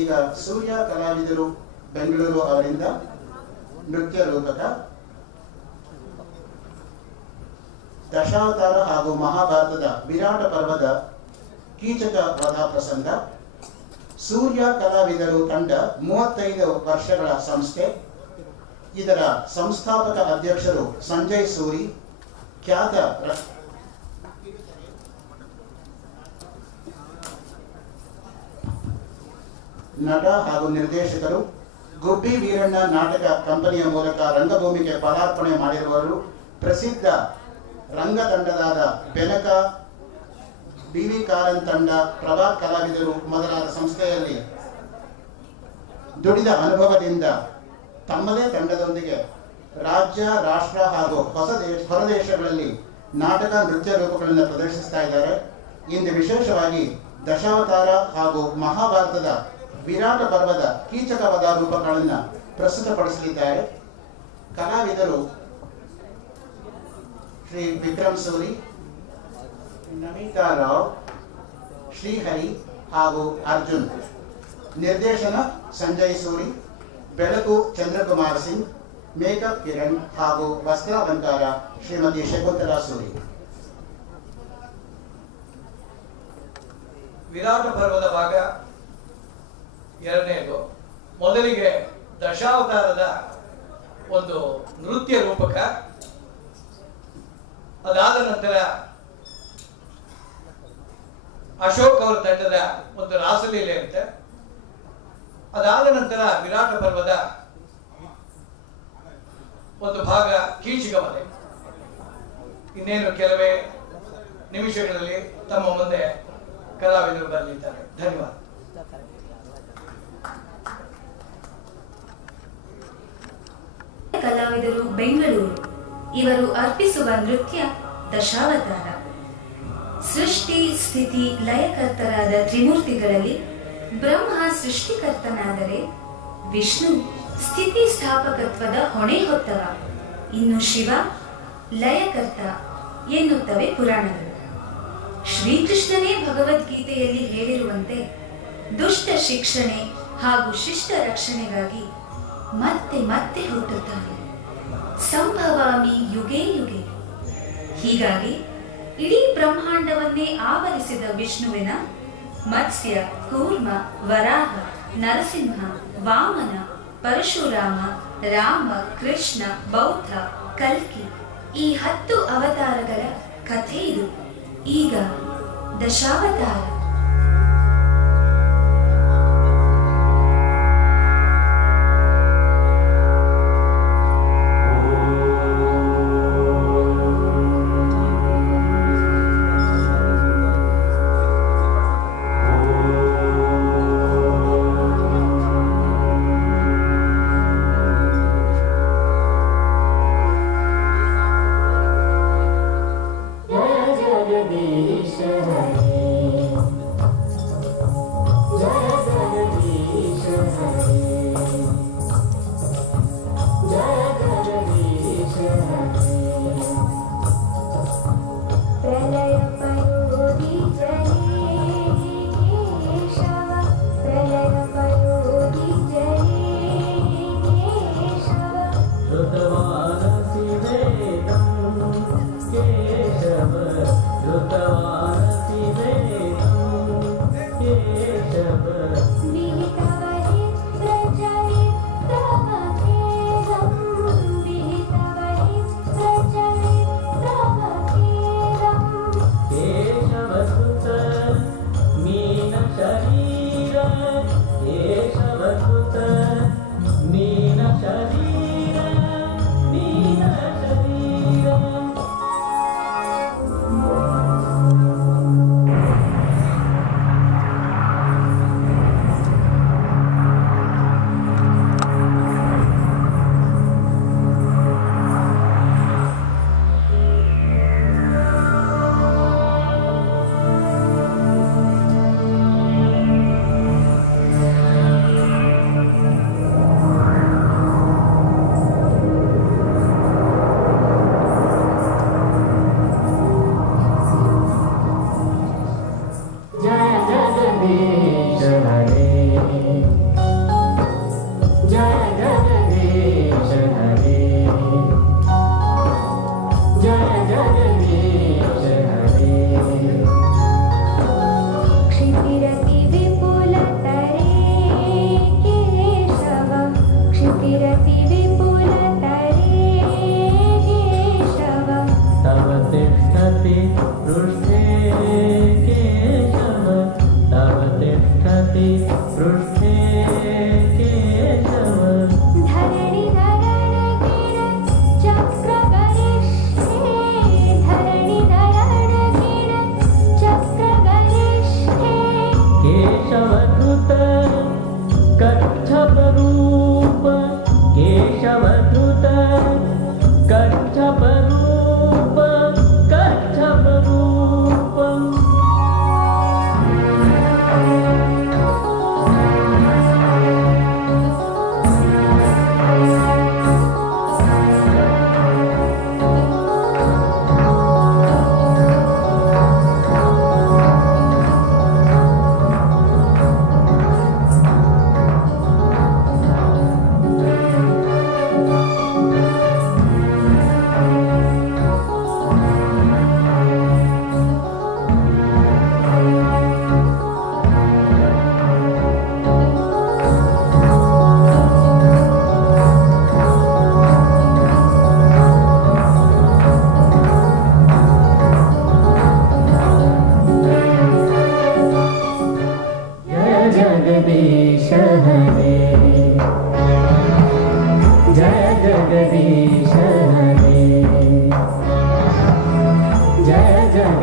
ಈಗ ಸೂರ್ಯ ಕಲಾವಿದರು ಬೆಂಗಳೂರು ಅವರಿಂದ ನೃತ್ಯ ರೂಪಕ ದಶಾವತಾರ ಹಾಗೂ ಮಹಾಭಾರತದ ವಿರಾಟ ಪರ್ವದ ಕೀಚಕ ವಧಾ ಪ್ರಸಂಗ. ಸೂರ್ಯ ಕಲಾವಿದರು ತಂಡ 35 ವರ್ಷಗಳ ಸಂಸ್ಥೆ. ಇದರ ಸಂಸ್ಥಾಪಕ ಅಧ್ಯಕ್ಷರು ಸಂಜಯ್ ಸೂರಿ, ಖ್ಯಾತ ನಟ ಹಾಗೂ ನಿರ್ದೇಶಕರು. ಗುಬ್ಬಿ ವೀರಣ್ಣ ನಾಟಕ ಕಂಪನಿಯ ಮೂಲಕ ರಂಗಭೂಮಿಗೆ ಪದಾರ್ಪಣೆ ಮಾಡಿರುವರು. ಪ್ರಸಿದ್ಧ ರಂಗತಂಡದಾದ ಬೆನಕ, ಡಿ.ವಿ. ಕಾರನ್ ತಂಡ, ಪ್ರಭಾತ್ ಕಲಾವಿದರು ಮೊದಲಾದ ಸಂಸ್ಥೆಯಲ್ಲಿ ದುಡಿದ ಅನುಭವದಿಂದ ತಮ್ಮದೇ ತಂಡದೊಂದಿಗೆ ರಾಜ್ಯ, ರಾಷ್ಟ್ರ ಹಾಗೂ ಹೊರದೇಶಗಳಲ್ಲಿ ನಾಟಕ ನೃತ್ಯ ರೂಪಗಳನ್ನು ಪ್ರದರ್ಶಿಸ್ತಾ ಇದ್ದಾರೆ. ಇಂದು ವಿಶೇಷವಾಗಿ ದಶಾವತಾರ ಹಾಗೂ ಮಹಾಭಾರತದ ವಿರಾಟ ಪರ್ವದ ಕೀಚಕ ವಧಾ ರೂಪಗಳನ್ನು ಪ್ರಸ್ತುತಪಡಿಸಲಿದ್ದಾರೆ. ಕಲಾವಿದರು ಶ್ರೀ ವಿಕ್ರಮ್ ಸೂರಿ, ನಮಿತಾ ರಾವ್, ಶ್ರೀಹರಿ ಹಾಗೂ ಅರ್ಜುನ್. ನಿರ್ದೇಶನ ಸಂಜಯ್ ಸೂರಿ. ಬೆಳಕು ಚಂದ್ರಕುಮಾರ್ ಸಿಂಗ್. ಮೇಕಪ್ ಕಿರಣ್ ಹಾಗೂ ವಸ್ತ್ರಾಲಂಕಾರ ಶ್ರೀಮತಿ ಶಕುಂತಲಾ ಸೂರಿ. ವಿರಾಟ ಪರ್ವದ ಭಾಗ ಎರಡನೇದು. ಮೊದಲಿಗೆ ದಶಾವತಾರದ ಒಂದು ನೃತ್ಯ ರೂಪಕ, ಅದಾದ ನಂತರ ಅಶೋಕ್ ಅವರ ತಂಡದ ಒಂದು ರಾಸಲೀಲೆ ಅಂತೆ, ಅದಾದ ನಂತರ ವಿರಾಟ ಪರ್ವದ ಒಂದು ಭಾಗ ಕೀಚಕ ವಧೆ. ಇನ್ನೇನು ಕೆಲವೇ ನಿಮಿಷಗಳಲ್ಲಿ ತಮ್ಮ ಮುಂದೆ ಕಲಾವಿದರು ಬರಲಿದ್ದಾರೆ. ಧನ್ಯವಾದ. ಕಲಾವಿದರು ಬೆಂಗಳೂರು. ಇವರು ಅರ್ಪಿಸುವ ನೃತ್ಯ ದಶಾವತಾರ. ಸೃಷ್ಟಿ ಸ್ಥಿತಿ ಲಯಕರ್ತರಾದ ತ್ರಿಮೂರ್ತಿಗಳಲ್ಲಿ ಬ್ರಹ್ಮ ಸೃಷ್ಟಿಕರ್ತನಾದರೆ ವಿಷ್ಣು ಸ್ಥಿತಿ ಸ್ಥಾಪಕತ್ವದ ಹೊಣೆ ಹೊತ್ತವ, ಇನ್ನು ಶಿವ ಲಯಕರ್ತ ಎನ್ನುತ್ತವೆ ಪುರಾಣಗಳು. ಶ್ರೀಕೃಷ್ಣನೇ ಭಗವದ್ಗೀತೆಯಲ್ಲಿ ಹೇಳಿರುವಂತೆ ದುಷ್ಟ ಶಿಕ್ಷಣೆ ಹಾಗೂ ಶಿಷ್ಟ ರಕ್ಷಣೆಗಾಗಿ ಮತ್ತೆ ಮತ್ತೆ ಹುಟ್ಟುತ್ತಾನೆ. ಸಂಭವಾಮಿ ಯುಗೇ ಯುಗೆ. ಹೀಗಾಗಿ ಇಡೀ ಬ್ರಹ್ಮಾಂಡವನ್ನೇ ಆವರಿಸಿದ ವಿಷ್ಣುವಿನ ಮತ್ಸ್ಯ, ಕೂರ್ಮ, ವರಾಹ, ನರಸಿಂಹ, ವಾಮನ, ಪರಶುರಾಮ, ರಾಮ, ಕೃಷ್ಣ, ಬೌದ್ಧ, ಕಲ್ಕಿ ಈ 10 ಅವತಾರಗಳ ಕಥೆ ಇದು. ಈಗ ದಶಾವತಾರ. जय जगदीश हरे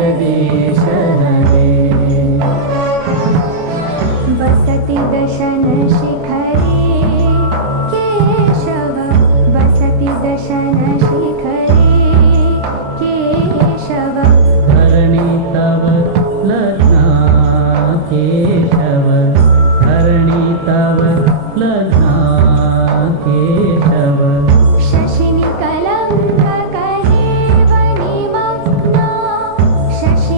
जगदीश हरे वसति दशन शिखरे केशव वसति दशन शिखरे केशव धरणि तव लग्ना केशव धरणि तव लग्ना केशव शशिनि कलंक कहे वनिमग्ना शशि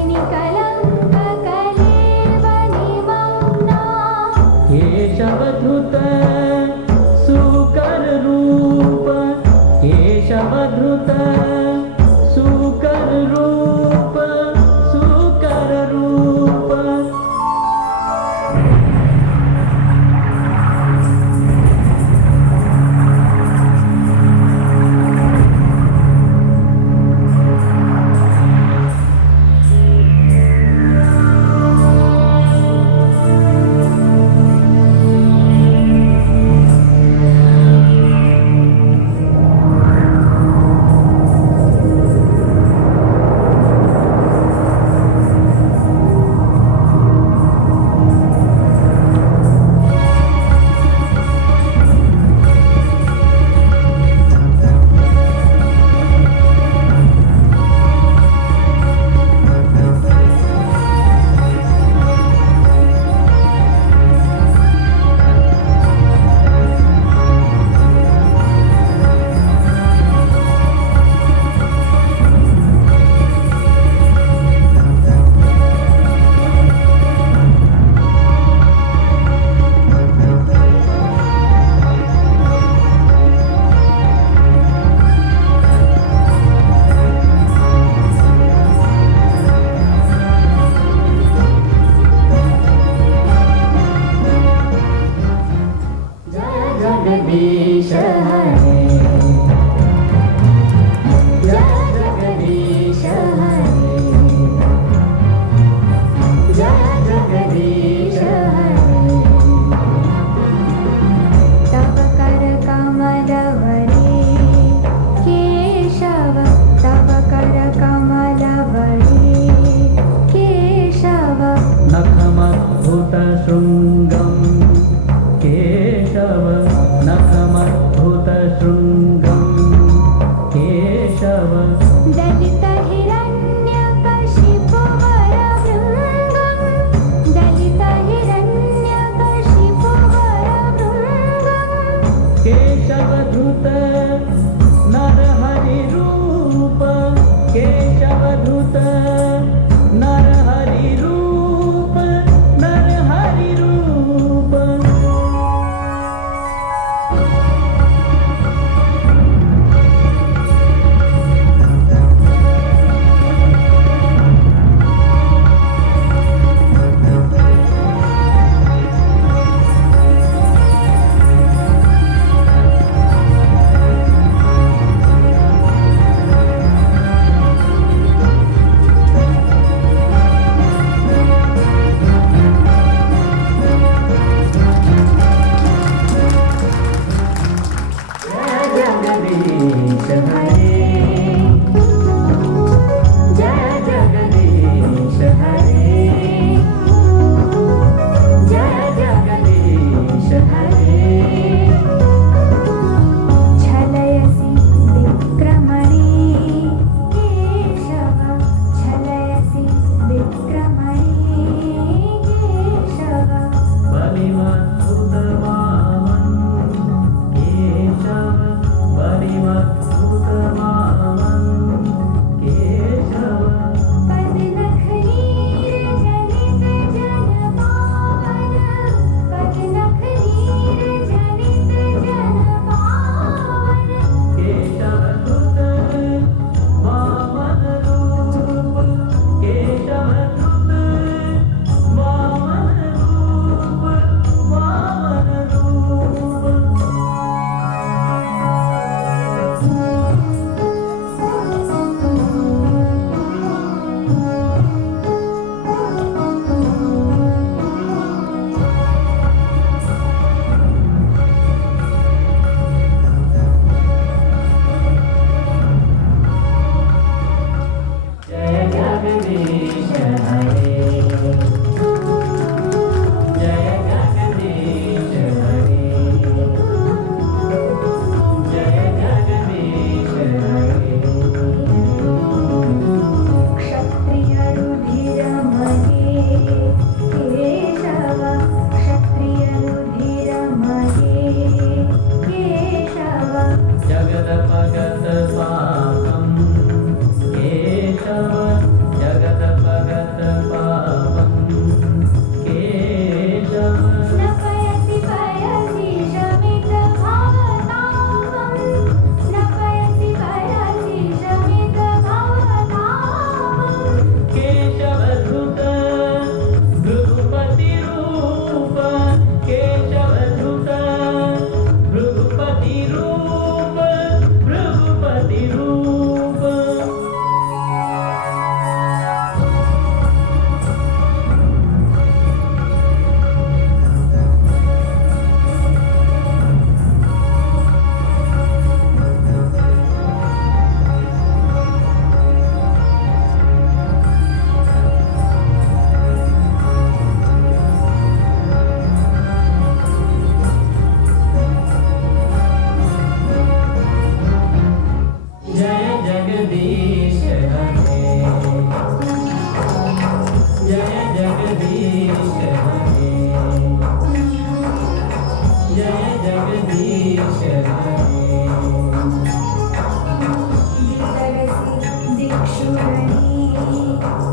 दिक्षुरणी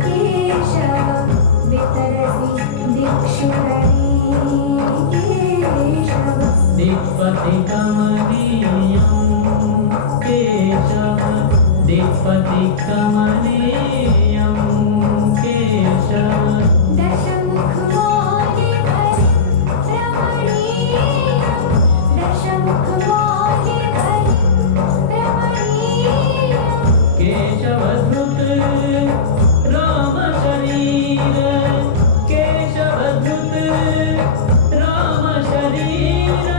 केशव वितरसि दिक्षुरणी केशव दिक्पति कमनीयं केशव दिक्पति कमनीयं केशव दशमुखमौलि हरि रमणीयं दशमुखमौलि हरि रमणीयं केशवधृत राम शरीर केशवधृत राम शरीर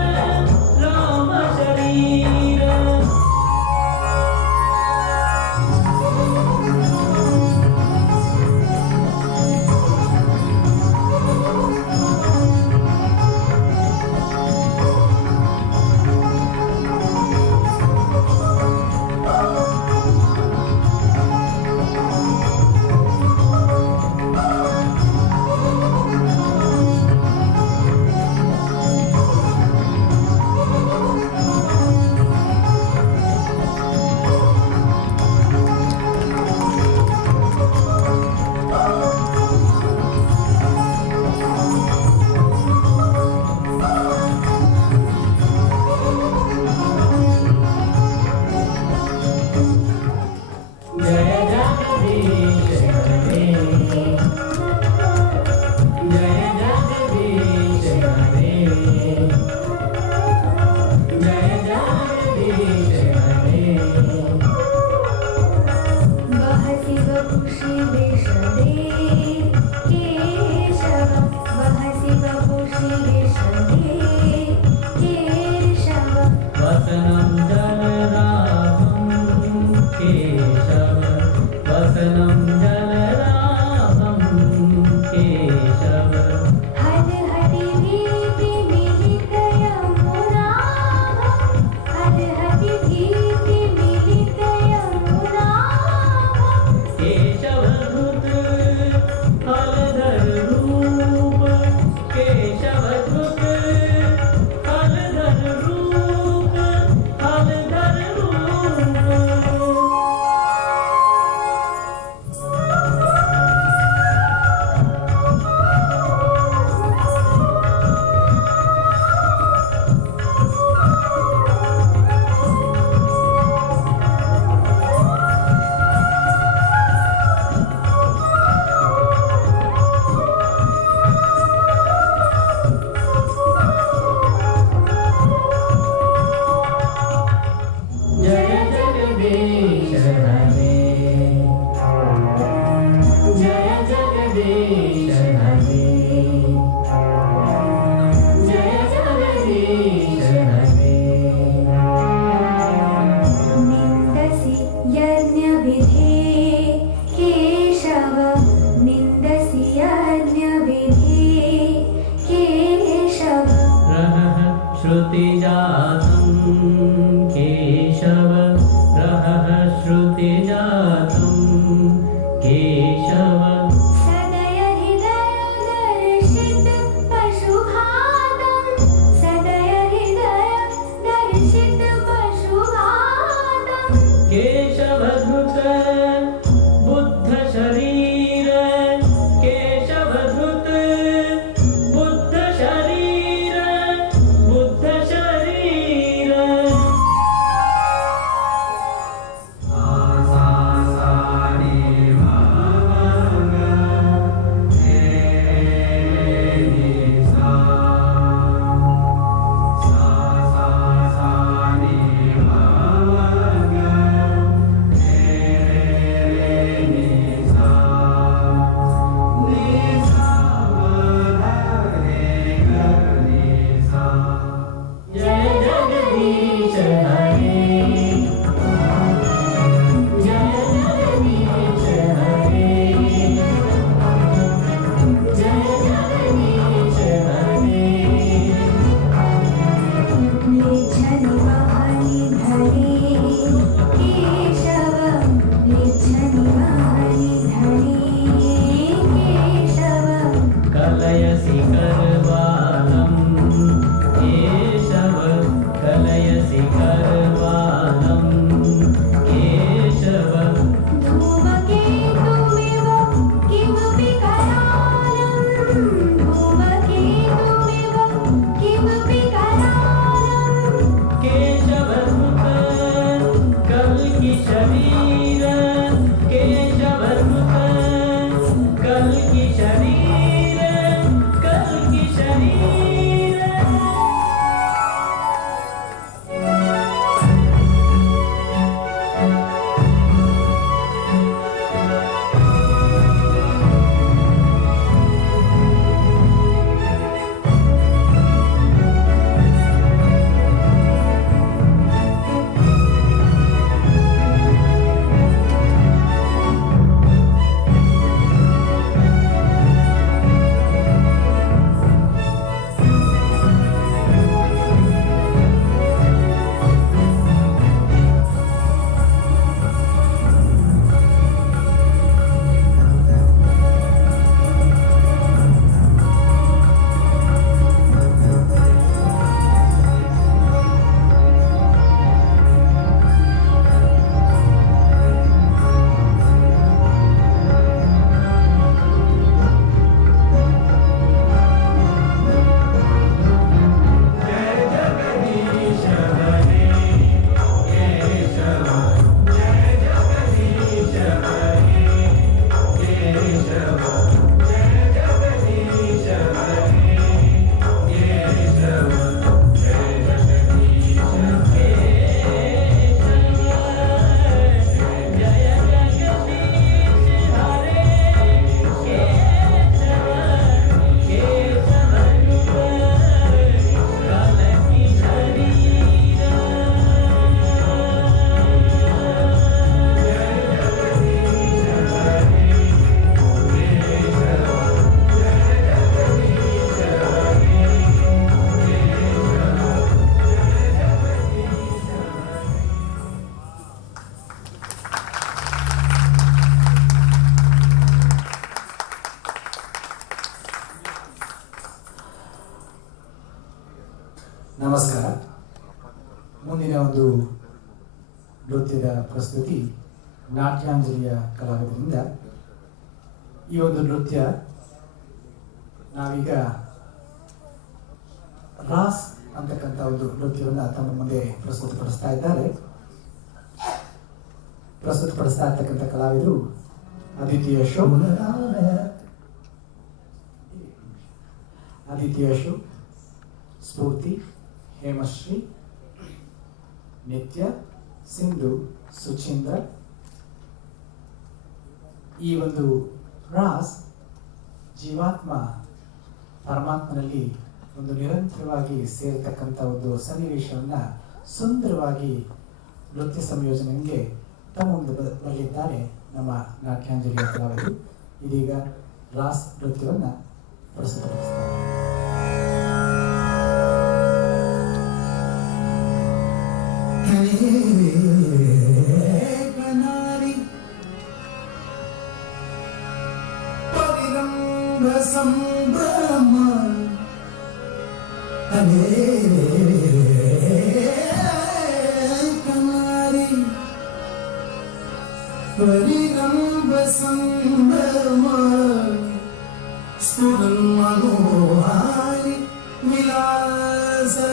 राम शरीर जय जगदीश हरे जय जगदीश हरे जय जगदीश हरे वहसि वपुषि विशदे केशव वहसि वपुषि विशदे केशव वसनं जलराभं केशव ನೃತ್ಯದ ಪ್ರಸ್ತುತಿ ನಾಟ್ಯಾಂಜಲಿಯ ಕಲಾವಿದರಿಂದ. ಈ ಒಂದು ನೃತ್ಯ ನಾವೀಗ ರಾಸ್ ಅಂತಕ್ಕಂಥ ಒಂದು ನೃತ್ಯವನ್ನು ತಮ್ಮ ಮುಂದೆ ಪ್ರಸ್ತುತಪಡಿಸ್ತಾ ಇದ್ದಾರೆ. ಪ್ರಸ್ತುತಪಡಿಸ್ತಾ ಇರ್ತಕ್ಕಂಥ ಕಲಾವಿದರು ಆದಿತ್ಯ ಅಶೋಕ್, ಸ್ಫೂರ್ತಿ, ಹೇಮಶ್ರೀ, ನಿತ್ಯ, ಸಿಂಧು, ಸುಚೀಂದ್ರ. ಈ ಒಂದು ರಾಸ್ ಜೀವಾತ್ಮ ಪರಮಾತ್ಮನಲ್ಲಿ ಒಂದು ನಿರಂತರವಾಗಿ ಸೇರತಕ್ಕಂಥ ಒಂದು ಸನ್ನಿವೇಶವನ್ನು ಸುಂದರವಾಗಿ ನೃತ್ಯ ಸಂಯೋಜನೆಗೆ ತಮ್ಮ ಮುಂದೆ ಬರಲಿದ್ದಾರೆ ನಮ್ಮ ನಾಟ್ಯಾಂಜಲಿಯ ಕಲಾವಿದರು. ಇದೀಗ ರಾಸ್ ನೃತ್ಯವನ್ನು ಪ್ರಸ್ತುತಪಡಿಸ್ತಾರೆ. ಸಂಭ್ರಮ ಕನಾರಿ ಪರಿರಂಭ ಸಂಭ್ರಮ ಸ್ಫುರನ್ ಮನೋಹಾರಿ ವಿಲಾಸಲಾಲಸು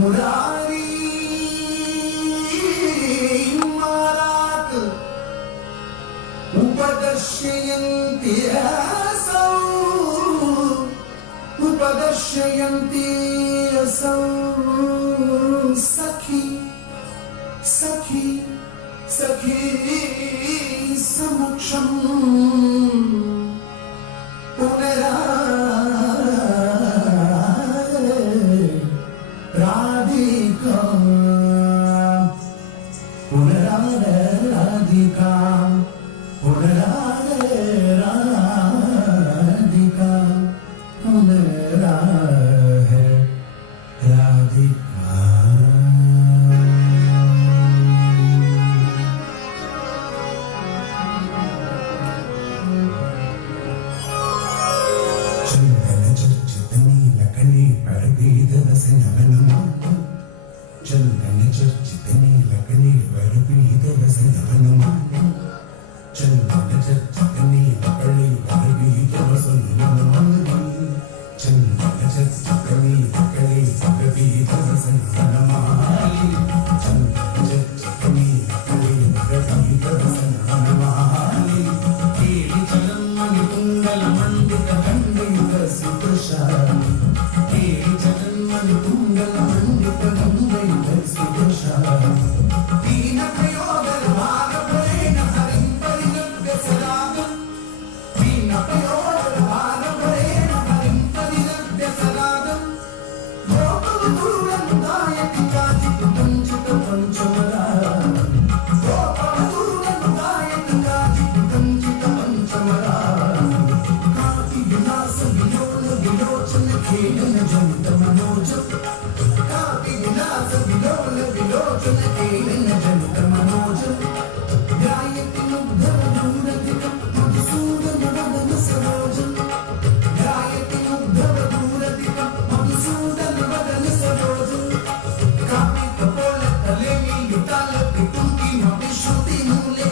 ಮುರಾರಿ उपदर्शयन्ति असौ सखी सखी सखी समक्षं पुनरा राधिका पुनरा राधिका राधिका पुनरा राधिका चंदन चर्चित नीलकणी परपीदन सिंहवन चंदन चर्चित नीलकणी परपीदन सिंहवन चंदन चर्चित नीलकणी परपीदन सिंहवन चंदन चर्चित नीलकणी परपीदन सिंहवन चंदन चर्चित नीलकणी परपीदन सिंहवन केली चलन्मणि कुंडल मंडित खंडित सुदर्शन केली चलन्मणि कुंडल मंडित खंडित सुदर्शन दीन प्रयोगल भाग प्रेण हरिं परिलभ्य सदागं दीन प्रयोगल भाग प्रेण हरिं परिलभ्य सदागं गोपवधूरं गायति काचित् कञ्चित् पञ्चमरा गोपवधूरं गायति काचित् कञ्चित् पञ्चमरा कापि विलास विलोल विलोचन खेलन जनित मनोज कापि विलास विलोल विलोचन खेलन जनित मनोज गायति मुग्धवधूरधिकं मधुसूदन वदन सरोजं गायति मुग्धवधूरधिकं मधुसूदन वदन सरोजं कापि कपोल तले मीलिताल पितुंकी मविश्रुति मूले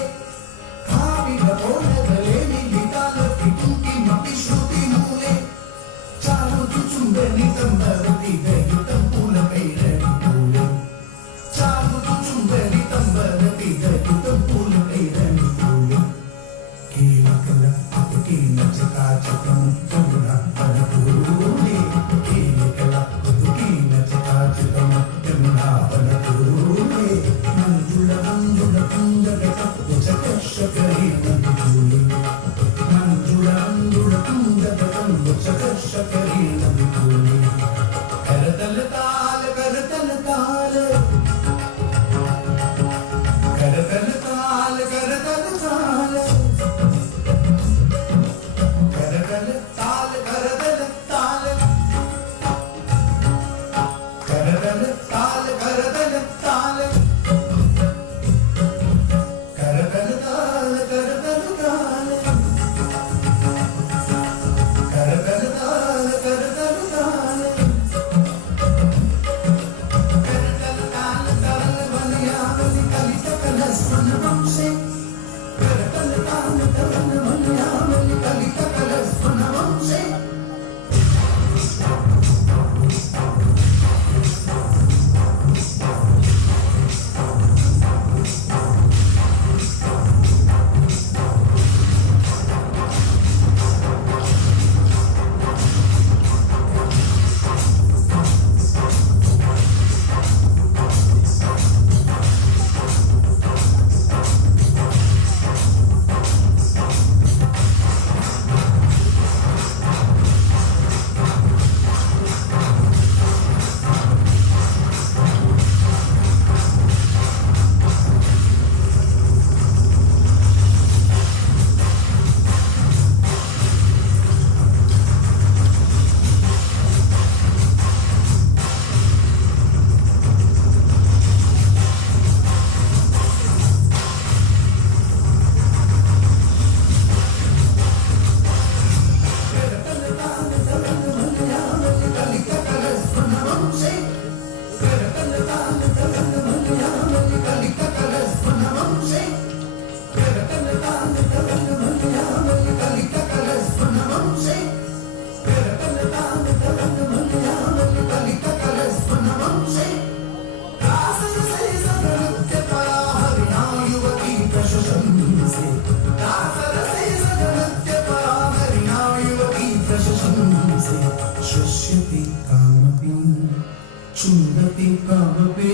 कापि कपोल तले मीलिताल पितुंकी मविश्रुति मूले चारु चुंबनितं भवति दयुतं पूलकैरवि मूले चारु चुंबनितं भवति दयुतं पूलकैरवि मूले कीलकल कुतुकीन चकाचकं जमुना वनपूले कीलकल कुतुकीन चकाचकं जमुना वनपूले मंजुल मंजुल चुम्बति कामपि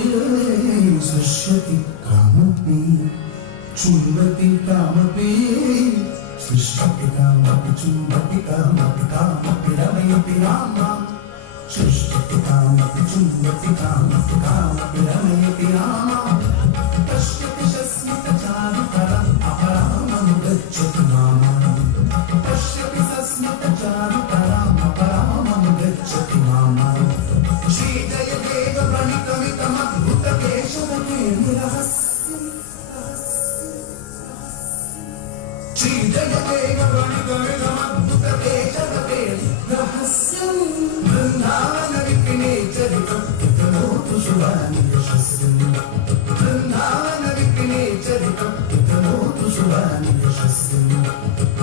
सृष्यति कामपि चुम्बति कामपि सृष्यति कामपि चुम्बति कामपि कामपि रमयति रामा सृष्यति कामपि चुम्बति कामपि कामपि रमयति रामा पश्यति शस्मितचारुतरम् अपरामनुगच्छति मामा पश्यति सस्मितचारुतरम् अपरामनुगच्छति मामा श्रीजय देव प्रणितमितमद्भुतकेशवकेलिरहस्यम् श्रीजय देव प्रणितमितमद्भुतकेशवकेलिरहस्यम् वृन्दावन विपिने चरितं इतमोतु शुभानि यशस्विन् वृन्दावन विपिने चरितं इतमोतु शुभानि यशस्विन्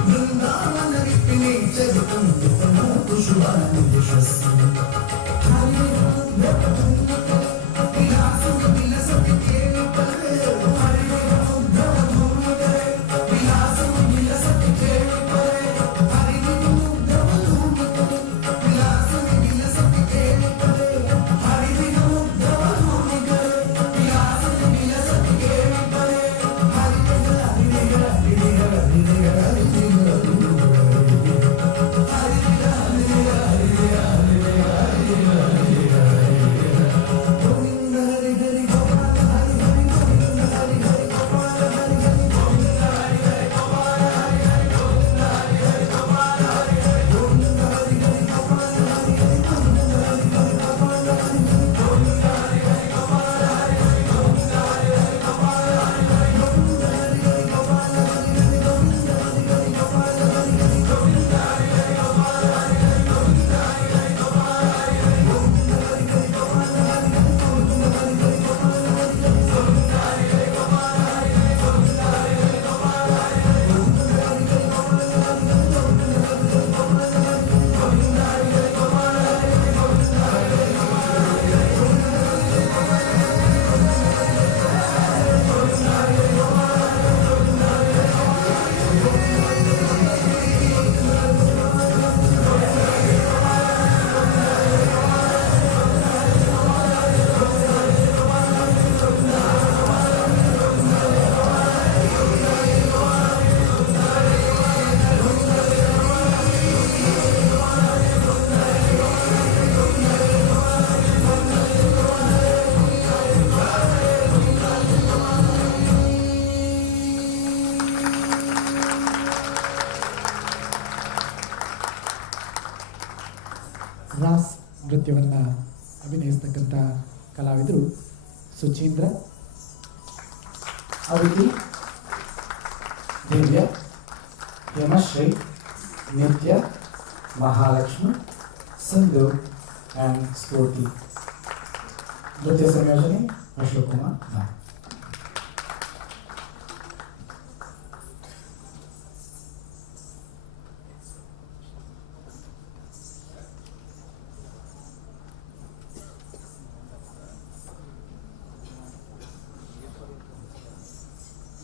वृन्दावन विपिने चरितं इतमोतु शुभानि यशस्विन् हरे राम विलासं विलसति केवले हरे राम विलासं विलसति केवले हरे राम विलासं विलसति केवले हरे राम विलासं विलसति केवले ರಾಸ್ ನೃತ್ಯವನ್ನು ಅಭಿನಯಿಸ್ತಕ್ಕಂಥ ಕಲಾವಿದರು ಸುಚೀಂದ್ರ, ಅದಿತಿ, ದಿವ್ಯ, ಹೇಮಶ್ರೀ, ನಿತ್ಯ, ಮಹಾಲಕ್ಷ್ಮಿ, ಸಿಂಧು ಆ್ಯಂಡ್ ಸ್ಫೂರ್ತಿ. ನೃತ್ಯ ಸಂಯೋಜನೆ ಅಶೋಕ್ ಕುಮಾರ್ ನಾಯಕ್.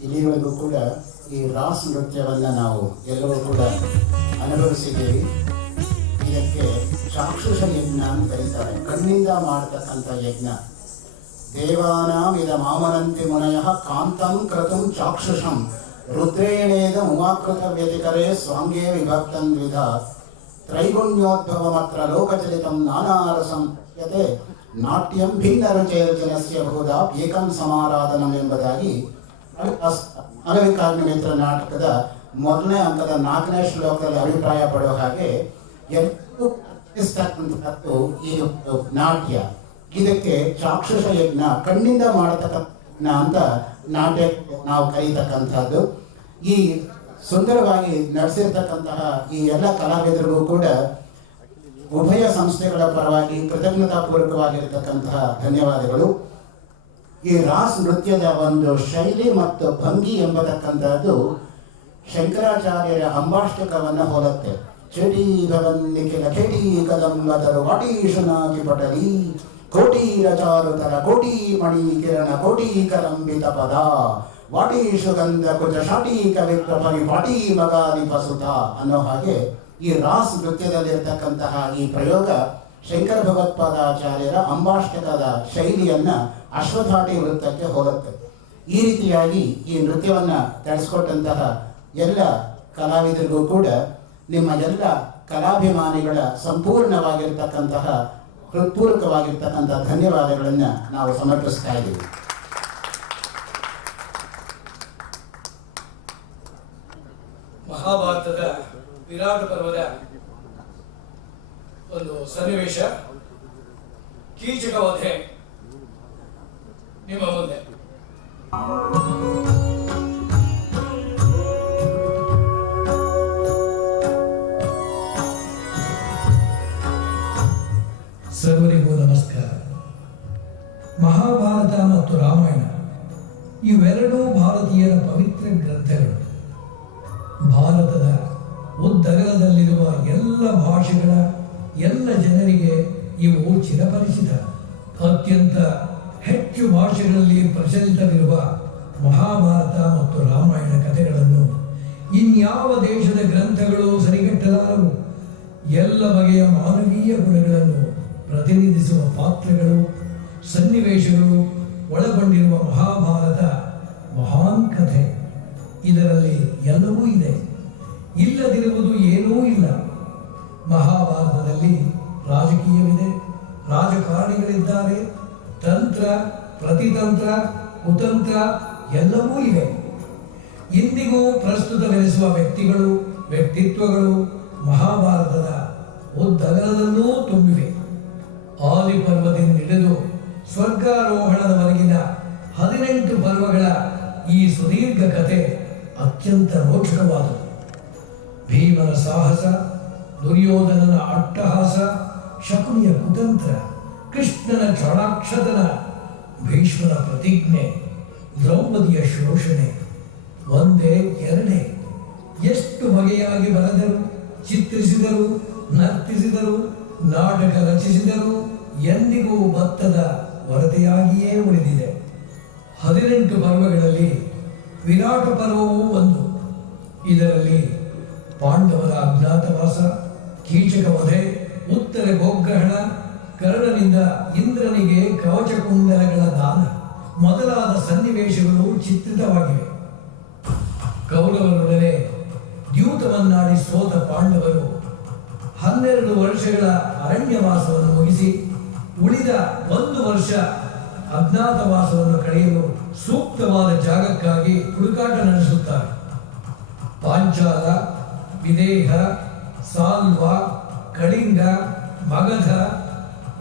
ಇಲ್ಲಿವರೆಗೂ ಕೂಡ ಈ ರಾಸ್ ನೃತ್ಯವನ್ನು ನಾವು ಎಲ್ಲರೂ ಕೂಡ ಅನುಭವಿಸಿದ್ದೀವಿ. ಇದಕ್ಕೆ ಚಾಕ್ಷುಷ ಯಜ್ಞ ಅಂತ ಕರೀತಾರೆ, ಕಣ್ಣಿಂದ ಮಾಡ್ತಕ್ಕಂಥ ಯಜ್ಞ. ದೇವಾನಾಂ ಇದ ಮಾಮನಂತಿ ಮುನಯಃ ಕಾಂತಂ ಕ್ರತುಂ ಚಾಕ್ಷುಷಂ ರುದ್ರೇಣೇದ ಉಮಾಕೃತ ವ್ಯತಿಕರೇ ಸ್ವಾಂಗೇ ವಿಭಕ್ತಂ ದ್ವಿಧ ತ್ರೈಗುಣ್ಯೋದ್ಭವಮತ್ರ ಲೋಕಚಲಿತಂ ನಾನಾರಸಂ ಯತೆ ನಾಟ್ಯಂ ಭಿನ್ನ ರುಚೇರ್ಜನಸ್ಯ ಬಹುಧಾ ಏಕಂ ಸಮಾರಾಧನಂ ಎಂಬುದಾಗಿ ಅಲವಿಕಾಗ್ನಿ ಮಿತ್ರ ನಾಟಕದ ಮೊದಲನೇ ಅಂಕದ 4ನೇ ಶ್ಲೋಕದಲ್ಲಿ ಅಭಿಪ್ರಾಯ ಪಡೋ ಹಾಗೆ ಎಲ್ಲರೂ ಪ್ರತಿಷ್ಠಿಸ್ತಕ್ಕಂಥದ್ದು ಈ ನಾಟ್ಯ. ಇದಕ್ಕೆ ಚಾಕ್ಷುಷ ಯಜ್ಞ, ಕಣ್ಣಿಂದ ಮಾಡತಕ್ಕಂಥ ಅಂತ ನಾಟ್ಯ ನಾವು ಕರೀತಕ್ಕಂಥದ್ದು. ಈ ಸುಂದರವಾಗಿ ನಡೆಸಿರ್ತಕ್ಕಂತಹ ಈ ಎಲ್ಲ ಕಲಾವಿದರಿಗೂ ಕೂಡ ಉಭಯ ಸಂಸ್ಥೆಗಳ ಪರವಾಗಿ ಕೃತಜ್ಞತಾಪೂರ್ವಕವಾಗಿರತಕ್ಕಂತಹ ಧನ್ಯವಾದಗಳು. ಈ ರಾಸ್ ನೃತ್ಯದ ಒಂದು ಶೈಲಿ ಮತ್ತು ಭಂಗಿ ಎಂಬತಕ್ಕಂಥದ್ದು ಶಂಕರಾಚಾರ್ಯರ ಅಂಬಾಷ್ಟಕವನ್ನು ಹೋಲುತ್ತೆ. ಚಟೀರವನ್ನಿಖಿಲ ಕೆಟಿ ಕದಂಬದರು ವಾಟೀಶುನಾಗಿ ಪಟಲಿ ಕೋಟೀರಚಾರುತರ ಕೋಟಿ ಮಣಿ ಕಿರಣ ಕೋಟೀಕರಂಬಿತ ಪದ ವಾಟೀಶು ಗಂಧ ಕುಜ ಶಾಟೀಕ ವಿಕ್ರಮಿ ಪಾಟೀ ಮಗಾದಿ ಪಸುತ ಅನ್ನೋ ಹಾಗೆ ಈ ರಾಸ್ ನೃತ್ಯದಲ್ಲಿರ್ತಕ್ಕಂತಹ ಈ ಪ್ರಯೋಗ ಶಂಕರ ಭಗವತ್ಪಾದಾಚಾರ್ಯರ ಅಂಬಾಷ್ಟಕದ ಶೈಲಿಯನ್ನು ಅಶ್ವಧಾಟಿ ವೃತ್ತಕ್ಕೆ ಹೋಲುತ್ತೆ. ಈ ರೀತಿಯಾಗಿ ಈ ನೃತ್ಯವನ್ನು ನಡೆಸಿಕೊಟ್ಟಂತಹ ಎಲ್ಲ ಕಲಾವಿದರಿಗೂ ಕೂಡ ನಿಮ್ಮ ಎಲ್ಲ ಕಲಾಭಿಮಾನಿಗಳ ಸಂಪೂರ್ಣವಾಗಿರ್ತಕ್ಕಂತಹ ಹೃತ್ಪೂರ್ವಕವಾಗಿರ್ತಕ್ಕಂಥ ಧನ್ಯವಾದಗಳನ್ನು ನಾವು ಸಮರ್ಪಿಸ್ತಾ ಇದ್ದೀವಿ. ಮಹಾಭಾರತದ ವಿರಾಟ ಪರ್ವದ ಒಂದು ಸನ್ನಿವೇಶ, ಕೀಚಕ ವಧೆ ನಿಮ್ಮ ಮುಂದೆ. ಸರ್ವರಿಗೂ ನಮಸ್ಕಾರ. ಮಹಾಭಾರತ ಮತ್ತು ರಾಮಾಯಣ ಇವೆರಡೂ ಭಾರತೀಯರ ಪವಿತ್ರ ಗ್ರಂಥಗಳು. ಭಾರತದ ಉದ್ದಗಲದಲ್ಲಿರುವ ಎಲ್ಲ ಭಾಷೆಗಳ ಎಲ್ಲ ಜನರಿಗೆ ಇವು ಚಿರಪರಿಚಿತ. ಅತ್ಯಂತ ಹೆಚ್ಚು ಭಾಷೆಗಳಲ್ಲಿ ಪ್ರಚಲಿತವಿರುವ ಮಹಾಭಾರತ ಮತ್ತು ರಾಮಾಯಣ ಕಥೆಗಳನ್ನು ಇನ್ಯಾವ ದೇಶದ ಗ್ರಂಥಗಳು ಸರಿಗಟ್ಟಲಾರವು. ಎಲ್ಲ ಬಗೆಯ ಮಾನವೀಯ ಗುಣಗಳನ್ನು ಪ್ರತಿನಿಧಿಸುವ ಪಾತ್ರಗಳು, ಸನ್ನಿವೇಶಗಳು ಒಳಗೊಂಡಿರುವ ಮಹಾಭಾರತ ಮಹಾನ್ ಕಥೆ. ಇದರಲ್ಲಿ ಎಲ್ಲವೂ ಇದೆ, ಇಲ್ಲದಿರುವುದು ಏನೂ ಇಲ್ಲ. ಮಹಾಭಾರತದಲ್ಲಿ ರಾಜಕೀಯವಿದೆ, ರಾಜಕಾರಣಿಗಳಿದ್ದಾರೆ, ತಂತ್ರ, ಪ್ರತಿತಂತ್ರ, ಕುತಂತ್ರ ಎಲ್ಲವೂ ಇವೆ. ಇಂದಿಗೂ ಪ್ರಸ್ತುತವೆನಿಸುವ ವ್ಯಕ್ತಿಗಳು, ವ್ಯಕ್ತಿತ್ವಗಳು ಮಹಾಭಾರತದ ಉದ್ದಗಲದಲ್ಲೂ ತುಂಬಿವೆ. ಆದಿ ಪರ್ವದಿಂದ ಹಿಡಿದು ಸ್ವರ್ಗಾರೋಹಣದವರೆಗಿನ 18 ಪರ್ವಗಳ ಈ ಸುದೀರ್ಘ ಕಥೆ ಅತ್ಯಂತ ರೋಚಕವಾದದ್ದು. ಭೀಮನ ಸಾಹಸ, ದುರ್ಯೋಧನನ ಅಟ್ಟಹಾಸ, ಶಕುನಿಯ ಕುತಂತ್ರ, ಕೃಷ್ಣನ ಚಾಣಾಕ್ಷತನ, ಭೀಷ್ಮನ ಪ್ರತಿಜ್ಞೆ, ದ್ರೌಪದಿಯ ಶೋಷಣೆ ಒಂದೇ ಎರಡೇ. ಎಷ್ಟು ಬಗೆಯಾಗಿ ಬರೆದರು, ಚಿತ್ರಿಸಿದರು, ನರ್ತಿಸಿದರು, ನಾಟಕ ರಚಿಸಿದರು, ಎಂದಿಗೂ ಭತ್ತದ ವರತೆಯಾಗಿಯೇ ಉಳಿದಿದೆ. 18 ಪರ್ವಗಳಲ್ಲಿ ವಿರಾಟ ಪರ್ವವೂ ಒಂದು. ಇದರಲ್ಲಿ ಪಾಂಡವರ ಅಜ್ಞಾತವಾಸ, ಕೀಚಕ ವಧೆ, ಉತ್ತರ ಗೋಗ್ರಹಣ, ಕರ್ಣನಿಂದ ಇಂದ್ರನಿಗೆ ಕವಚ ಕುಂಡಲಗಳ ದಾನ ಮೊದಲಾದ ಸನ್ನಿವೇಶಗಳು ಚಿತ್ರಿತವಾಗಿವೆ. ಕೌರವರೊಡನೆ ದ್ಯೂತವನ್ನಾಡಿ ಸೋತ ಪಾಂಡವರು 12 ವರ್ಷಗಳ ಅರಣ್ಯವಾಸವನ್ನು ಮುಗಿಸಿ ಉಳಿದ 1 ವರ್ಷ ಅಜ್ಞಾತವಾಸವನ್ನು ಕಳೆಯಲು ಸೂಕ್ತವಾದ ಜಾಗಕ್ಕಾಗಿ ಹುಡುಕಾಟ ನಡೆಸುತ್ತಾರೆ. ಪಾಂಚಾಲ, ವಿದೇಹ, ಸಾಲ್ವ, ಕಳಿಂಗ, ಮಗಧ,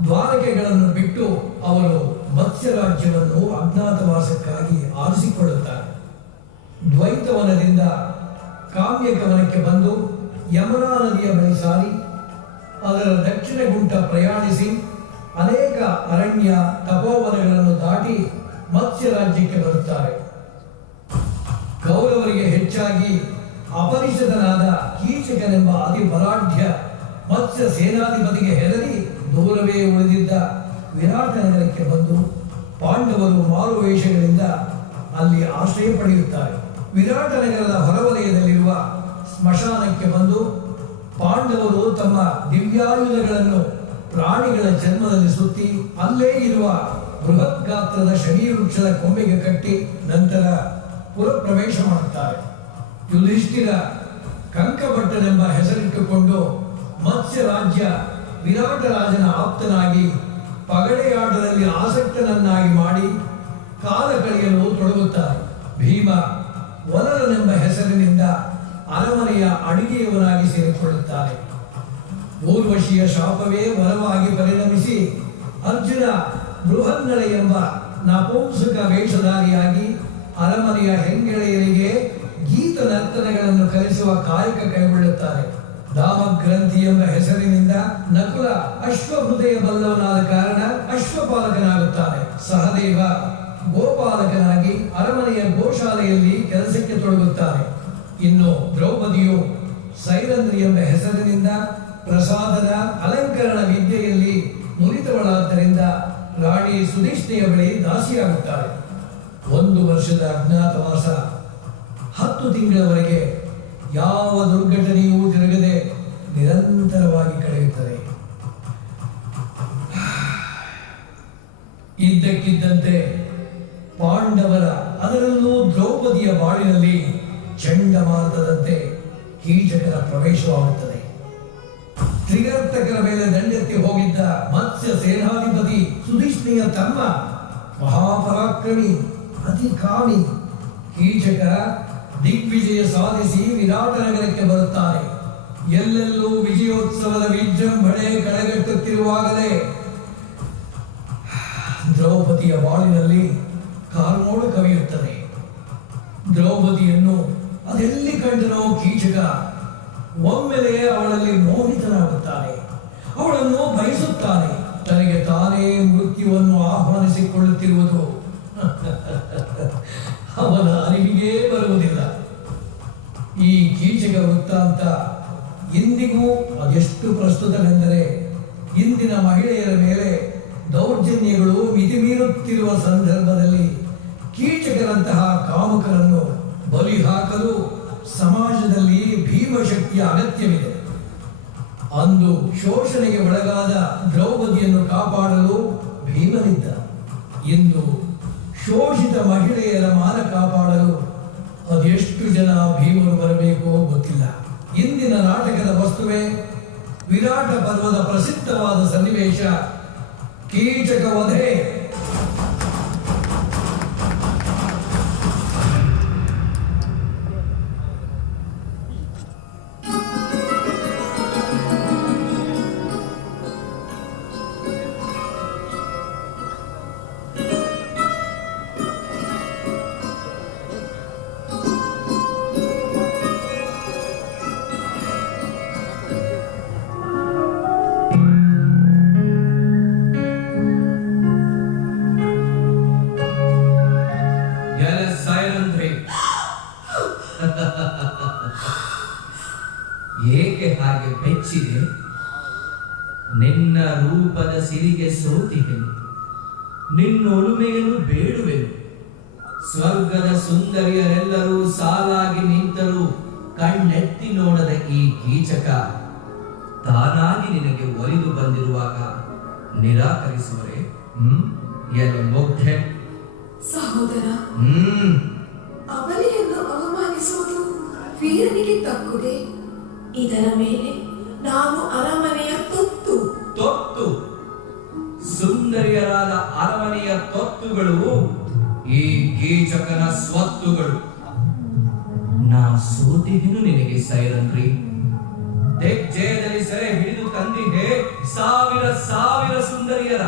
ದ್ವಾರಕೆಗಳನ್ನು ಬಿಟ್ಟು ಅವರು ಮತ್ಸ್ಯ ರಾಜ್ಯವನ್ನು ಅಜ್ಞಾತವಾಸಕ್ಕಾಗಿ ಆರಿಸಿಕೊಳ್ಳುತ್ತಾರೆ. ದ್ವೈತವನದಿಂದ ಕಾಮ್ಯಕವನಕ್ಕೆ ಬಂದು ಯಮುನಾ ನದಿಯ ಬಳಿ ಸಾರಿ ಅದರ ದಕ್ಷಿಣ ಗುಂಟ ಪ್ರಯಾಣಿಸಿ ಅನೇಕ ಅರಣ್ಯ ತಪೋವನಗಳನ್ನು ದಾಟಿ ಮತ್ಸ್ಯ ರಾಜ್ಯಕ್ಕೆ ಬರುತ್ತಾರೆ. ಕೌರವರಿಗೆ ಹೆಚ್ಚಾಗಿ ಅಪರಿಚಿತನಾದ ಕೀಚಕನೆಂಬ ಅತಿ ಬಲಾಢ್ಯ ಮತ್ಸ್ಯ ಸೇನಾಧಿಪತಿಗೆ ಹೆದರಿ ದೂರವೇ ಉಳಿದಿದ್ದ ವಿರಾಟ ನಗರಕ್ಕೆ ಬಂದು ಪಾಂಡವರು ಮಾರುವೇಷಗಳಿಂದ ಅಲ್ಲಿ ಆಶ್ರಯ ಪಡೆಯುತ್ತಾರೆ. ವಿರಾಟ ನಗರದ ಹೊರವಲಯದಲ್ಲಿರುವ ಸ್ಮಶಾನಕ್ಕೆ ಬಂದು ಪಾಂಡವರು ತಮ್ಮ ದಿವ್ಯಾಯುಧಗಳನ್ನು ಪ್ರಾಣಿಗಳ ಜನ್ಮದಲ್ಲಿ ಸುತ್ತಿ ಅಲ್ಲೇ ಇರುವ ಬೃಹತ್ ಗಾತ್ರದ ಶಮೀ ವೃಕ್ಷದ ಕೊಂಬೆಗೆ ಕಟ್ಟಿ ನಂತರ ಪುರಪ್ರವೇಶ ಮಾಡುತ್ತಾರೆ. ಯುಧಿಷ್ಠಿರ ಕಂಕಭಟ್ಟನೆಂಬ ಹೆಸರಿಟ್ಟುಕೊಂಡು ಮತ್ಸ್ಯ ರಾಜ್ಯ ವಿರಾಟ ರಾಜನ ಆಪ್ತನಾಗಿ ಪಗಡೆಯಾಟದಲ್ಲಿ ಆಸಕ್ತನನ್ನಾಗಿ ಮಾಡಿ ಕಾಲ ಕಳೆಯಲು ತೊಡಗುತ್ತಾರೆ. ಭೀಮ ವನರನೆಂಬ ಹೆಸರಿನಿಂದ ಅರಮನೆಯ ಅಡಿಗೆಯವನಾಗಿ ಸೇರಿಕೊಳ್ಳುತ್ತಾರೆ. ಊರ್ವಶಿಯ ಶಾಪವೇ ವರವಾಗಿ ಪರಿಣಮಿಸಿ ಅರ್ಜುನ ಬೃಹನ್ನಳೆ ಎಂಬ ನಪುಂಸಕ ವೇಷಧಾರಿಯಾಗಿ ಅರಮನೆಯ ಹೆಂಗೆಳೆಯರಿಗೆ ಗೀತ ನರ್ತನೆಗಳನ್ನು ಕಲಿಸುವ ಕಾಯಕ ಕೈಗೊಳ್ಳುತ್ತಾರೆ. ದಾಮಗ್ರಂಥಿ ಎಂಬ ಹೆಸರಿನಿಂದ ನಕುಲ ಅಶ್ವಹೃದಯ ಬಲ್ಲವನಾದ ಕಾರಣ ಅಶ್ವಪಾಲಕನಾಗುತ್ತಾನೆ. ಸಹದೇವ ಗೋಪಾಲಕನಾಗಿ ಅರಮನೆಯ ಗೋಶಾಲೆಯಲ್ಲಿ ಕೆಲಸಕ್ಕೆ ತೊಡಗುತ್ತಾರೆ. ಇನ್ನು ದ್ರೌಪದಿಯು ಸೈರಂಧ್ರಿ ಎಂಬ ಹೆಸರಿನಿಂದ ಪ್ರಸಾದದ ಅಲಂಕರಣ ವಿದ್ಯೆಯಲ್ಲಿ ನುರಿತವಳಾದ್ದರಿಂದ ರಾಣಿ ಸುಧಿಷ್ಣೆಯ ಬಳಿ ದಾಸಿಯಾಗುತ್ತಾರೆ. 1 ವರ್ಷದ ಅಜ್ಞಾತವಾಸ 10 ತಿಂಗಳವರೆಗೆ ಯಾವ ದುರ್ಘಟನೆಯೂ ಜರುಗದೆ ನಿರಂತರವಾಗಿ ಕಳೆಯುತ್ತದೆ. ಇದ್ದಕ್ಕಿದ್ದಂತೆ ಪಾಂಡವರ ಅದರಲ್ಲೂ ದ್ರೌಪದಿಯ ಬಾಳಿನಲ್ಲಿ ಚಂಡಮಾರುತದಂತೆ ಕೀಚಕರ ಪ್ರವೇಶವಾಗುತ್ತದೆ. ತ್ರಿಗರ್ತಕರ ಮೇಲೆ ದಂಡೆತ್ತಿ ಹೋಗಿದ್ದ ಮತ್ಸ್ಯ ಸೇನಾಧಿಪತಿ ಸುಧಿಷ್ಣೆಯ ತಮ್ಮ ಮಹಾಪರಾಕ್ರಮಿ ಅತಿಕಾಮಿ ಕೀಚಕ ದಿಗ್ವಿಜಯ ಸಾಧಿಸಿ ವಿರಾಟ ನಗರಕ್ಕೆ ಬರುತ್ತಾನೆ. ಎಲ್ಲೆಲ್ಲೂ ವಿಜಯೋತ್ಸವದ ವಿಜೃಂಭಣೆ ಕಳೆಗಟ್ಟುತ್ತಿರುವಾಗಲೇ ದ್ರೌಪದಿಯ ಬಾಳಿನಲ್ಲಿ ಕಾರ್ಮೋಡ ಕವಿಯುತ್ತದೆ. ದ್ರೌಪದಿಯನ್ನು ಅದೆಲ್ಲಿ ಕಂಡನೋ ಕೀಚಕ ಒಮ್ಮೆಲೆ ಅವಳಲ್ಲಿ ಮೋಹಿತನಾಗುತ್ತಾನೆ. ಅವಳನ್ನು ಬಯಸುತ್ತಾನೆ. ತನಗೆ ತಾನೇ ಮೃತ್ಯುವನ್ನು ಆಹ್ವಾನಿಸಿಕೊಳ್ಳುತ್ತಿರುವುದು ಅವನ ಅರಿವಿಗೆ ಬರುವುದಿಲ್ಲ. ಈ ಕೀಚಕ ವೃತ್ತಾಂತ ಇಂದಿಗೂ ಅದೆಷ್ಟು ಪ್ರಸ್ತುತವೆಂದರೆ, ಇಂದಿನ ಮಹಿಳೆಯರ ಮೇಲೆ ದೌರ್ಜನ್ಯಗಳು ಮಿತಿಮೀರುತ್ತಿರುವ ಸಂದರ್ಭದಲ್ಲಿ ಕೀಚಕರಂತಹ ಕಾಮಕರನ್ನು ಬಲಿ ಹಾಕಲು ಸಮಾಜದಲ್ಲಿ ಭೀಮಶಕ್ತಿಯ ಅಗತ್ಯವಿದೆ. ಅಂದು ಶೋಷಣೆಗೆ ಒಳಗಾದ ದ್ರೌಪದಿಯನ್ನು ಕಾಪಾಡಲು ಭೀಮನಿದ್ದ. ಇಂದು ಶೋಷಿತ ಮಹಿಳೆಯರ ಮಾನ ಕಾಪಾಡಲು ಅದೆಷ್ಟು ಜನ ಭೀಮರು ಬರಬೇಕೋ ಗೊತ್ತಿಲ್ಲ. ಇಂದಿನ ನಾಟಕದ ವಸ್ತುವೇ ವಿರಾಟ ಪರ್ವದ ಪ್ರಸಿದ್ಧವಾದ ಸನ್ನಿವೇಶ ಕೀಚಕ ವಧೆ. ಏಕೆ ಹಾಗೆ ಬೆಚ್ಚಿದೆ? ನಿನ್ನ ರೂಪದ ಸಿರಿಗೆ ಸೋತಿಗೆನು, ನಿನ್ನೊಲುಮೆಯನ್ನು ಬೇಡುವೆನು. ಸ್ವರ್ಗದ ಸುಂದರಿಯರೆಲ್ಲರೂ ಸಾಲಾಗಿ ನಿಂತರೂ ಕಣ್ಣೆತ್ತಿ ನೋಡದ ಈ ಕೀಚಕ ತಾನಾಗಿ ನಿನಗೆ ಒಲಿದು ಬಂದಿರುವಾಗ ನಿರಾಕರಿಸುವರೆ? ಎಲೆ ಮುಗ್ಧೆ ಸಹೋದರ, ಅಬಲೆಯನ್ನು ಅವಮಾನಿಸುವುದು ವೀರನಿಗೆ ತಕ್ಕುದೇ? ಇದರ ಮೇಲೆ ನಾನು ಅರಮನೆಯ ತೊತ್ತು ಸುಂದರಿಯರಾದ ಅರಮನೆಯ ತೊತ್ತುಗಳು ಈ ಕೀಚಕನ ಸ್ವತ್ತುಗಳು. ನಾ ಸೋತಿಗೆನು ನಿನಗೆ ಸೈರಂದ್ರಿ. ದಿಗ್ಜಯದಲ್ಲಿ ಸೆರೆ ಹಿಡಿದು ತಂದಿದ್ದೆ ಸಾವಿರ ಸಾವಿರ ಸುಂದರಿಯರ.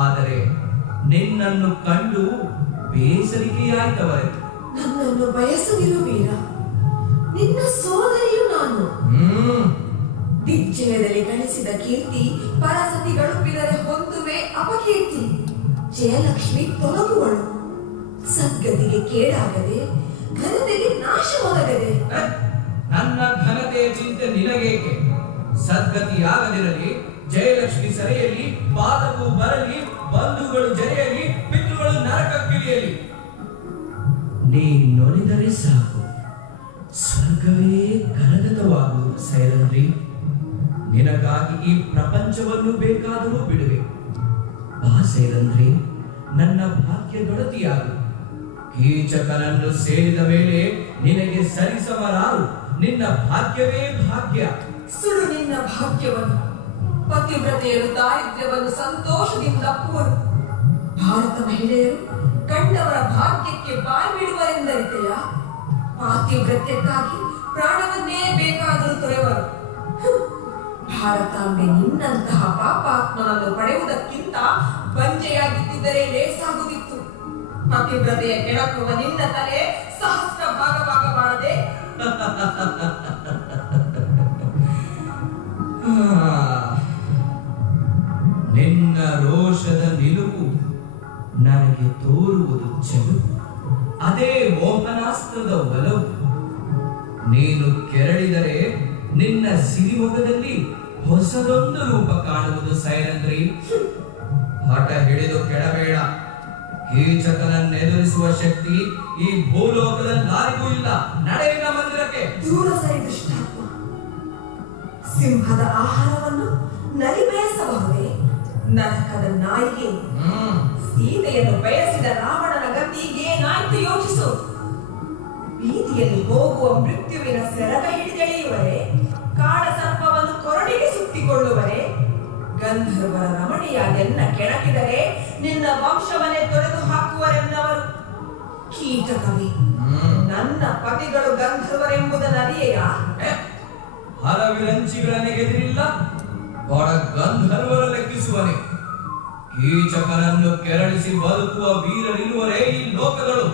ಆದರೆ ನಿನ್ನನ್ನು ಕಂಡು ಬೇಸರಿಕೆಯಾಯ್ತವರೆ. ನನ್ನನ್ನು ಬಯಸುವಿರು ವೀರ, ನಿನ್ನ ಸೋದರಿಯು ನಾನು. ದಿಗ್ಜಯದಲ್ಲಿ ಗಳಿಸಿದ ಕೀರ್ತಿ ಪರಸತಿಗಳು ಬಿಡದೆ ಹೊಂದುವೆ ಅಪಕೀರ್ತಿ. ಜಯಲಕ್ಷ್ಮಿ ತೊಲಗುವಳು. ಸದ್ಗತಿಗೆ ಕೇಡಾಗದೆ, ಘನತೆಗೆ ನಾಶ ಒದಗದೆ. ನನ್ನ ಘನತೆಯ ಚಿಂತೆ ನಿನಗೇಕೆ? ಸದ್ಗತಿಯಾಗದಿರಲಿ, ಜಯಲಕ್ಷ್ಮಿ ಸೆರೆಯಲ್ಲಿ, ಪಾದವು ಬರಲಿ, ಬಂಧುಗಳು ಜರೆಯಲಿ, ಪಿತೃಗಳು ನರಕಕ್ಕಿಳಿಯಲಿ. ನೀನೊಲಿದರೆ ಸಾಕು, ಸ್ವರ್ಗವೇ ಕರಗತವಾಗುವುದು ಸೈರಂದ್ರಿ. ನಿನಗಾಗಿ ಈ ಪ್ರಪಂಚವನ್ನು ಬೇಕಾದರೂ ಬಿಡುವೆ. ಬಾ ಸೈರಂದ್ರಿ, ನನ್ನ ಭಾಗ್ಯದೊಡತಿಯಾಗು. ಕೀಚಕನನ್ನು ಸೇರಿದ ಮೇಲೆ ನಿನಗೆ ಸರಿಸಮರಾರು. ನಿನ್ನ ಭಾಗ್ಯವೇ ಭಾಗ್ಯ. ಸುಡು ನಿನ್ನ ಭಾಗ್ಯವನ್ನು. ಪತಿವ್ರತೆಯರು ದಾರಿದ್ರ್ಯವನ್ನು ಸಂತೋಷದಿಂದ ಅಪ್ಪುವರು. ಭಾರತ ಮಹಿಳೆಯರು ಕಂಡವರ ಭಾಗ್ಯಕ್ಕೆ ಬಾಯಿ ಬಿಡುವರೆಂದರಿತೆಯ? ಪಾತಿವ್ರತ್ಯಕ್ಕಾಗಿ ಪ್ರಾಣವನ್ನೇ ಬೇಕಾದರೂ ತೊರೆವರು. ಭಾರತಾಂಬೆ ನಿನ್ನಂತಹ ಪಾಪಾತ್ಮನನ್ನು ಪಡೆಯುವುದಕ್ಕಿಂತ ಬಂಜೆಯಾಗಿದ್ದರೆ ಲೇಸಾಗುತ್ತಿತ್ತು. ಪತಿವ್ರತೆಯ ಕೆಳಕುವ ನಿನ್ನ ತಲೆ ಸಹಸ್ರ ಭಾಗವಾಗಬಾರದೆ? ನಿನ್ನ ರೋಷದ ನಿಲುವು ನನಗೆ ತೋರುವುದು ಚೆಲುವು. ಅದೇ ಮೋಹನಾಸ್ತ್ರದ ಒಲವು. ನೀನು ಕೆರಳಿದರೆ ನಿನ್ನ ಸಿರಿಮೊಗದಲ್ಲಿ ಹೊಸದೊಂದು ರೂಪ ಕಾಣುವುದು ಸೈರಂದ್ರಿ. ಹಠ ಹಿಡಿದು ಕೆಡಬೇಡ. ಕೀಚಕನನ್ನೆದುರಿಸುವ ಶಕ್ತಿ ಈ ಭೂಲೋಕದಲ್ಲಿ ಯಾರಿಗೂ ಇಲ್ಲ. ನಡೆಯಿನ ಮಂದಿರಕ್ಕೆ. ದೂರ ಸರಿ ದುಷ್ಟಾತ್ಮ. ಸಿಂಹದ ಆಹಾರವನ್ನು ನರಿ ಬಯಸಬಹುದೇ? ನರಕದ ನಾಯಿಗೆ ಸೀತೆಯನ್ನು ಬಯಸಿದ ರಾವಣನ ಗತಿ ಏನಾಯ್ತು ಯೋಚಿಸು. ಬೀದಿಯಲ್ಲಿ ಹೋಗುವ ಮೃತ್ಯುವಿನ ಸೆರಗ ಹಿಡಿದೆಳೆಯುವರೆ, ಕಾಡ ಸರ್ಪವನ್ನು ಕೊರಡಿಗೆ ಸುತ್ತಿಕೊಳ್ಳುವರೆ, ಗಂಧರ್ವರ ರಮಣಿಯಾಗೆನ್ನ ಕೆಣಕಿದರೆ ನಿನ್ನ ವಂಶವನ್ನೇ ತೊರೆದು ಹಾಕುವರೆನ್ನವರು. ಕೀಟಕವಿ, ನನ್ನ ಪತಿಗಳು ಗಂಧರ್ವರೆಂಬುದನ್ನು ಅರಿಯೆಯಾ? ಹಲವಿರಂಚಿಗಳನ್ನೇ ಎದುರಿಲ್ಲ, ಒಡ ಗಂಧರ್ವರ ಲೆಕ್ಕಿಸುವನೆ. ಕೀಚಕನನ್ನು ಕೆರಳಿಸಿ ಬದುಕುವ ವೀರರಿರುವರೇ ಈ ಲೋಕಗಳು.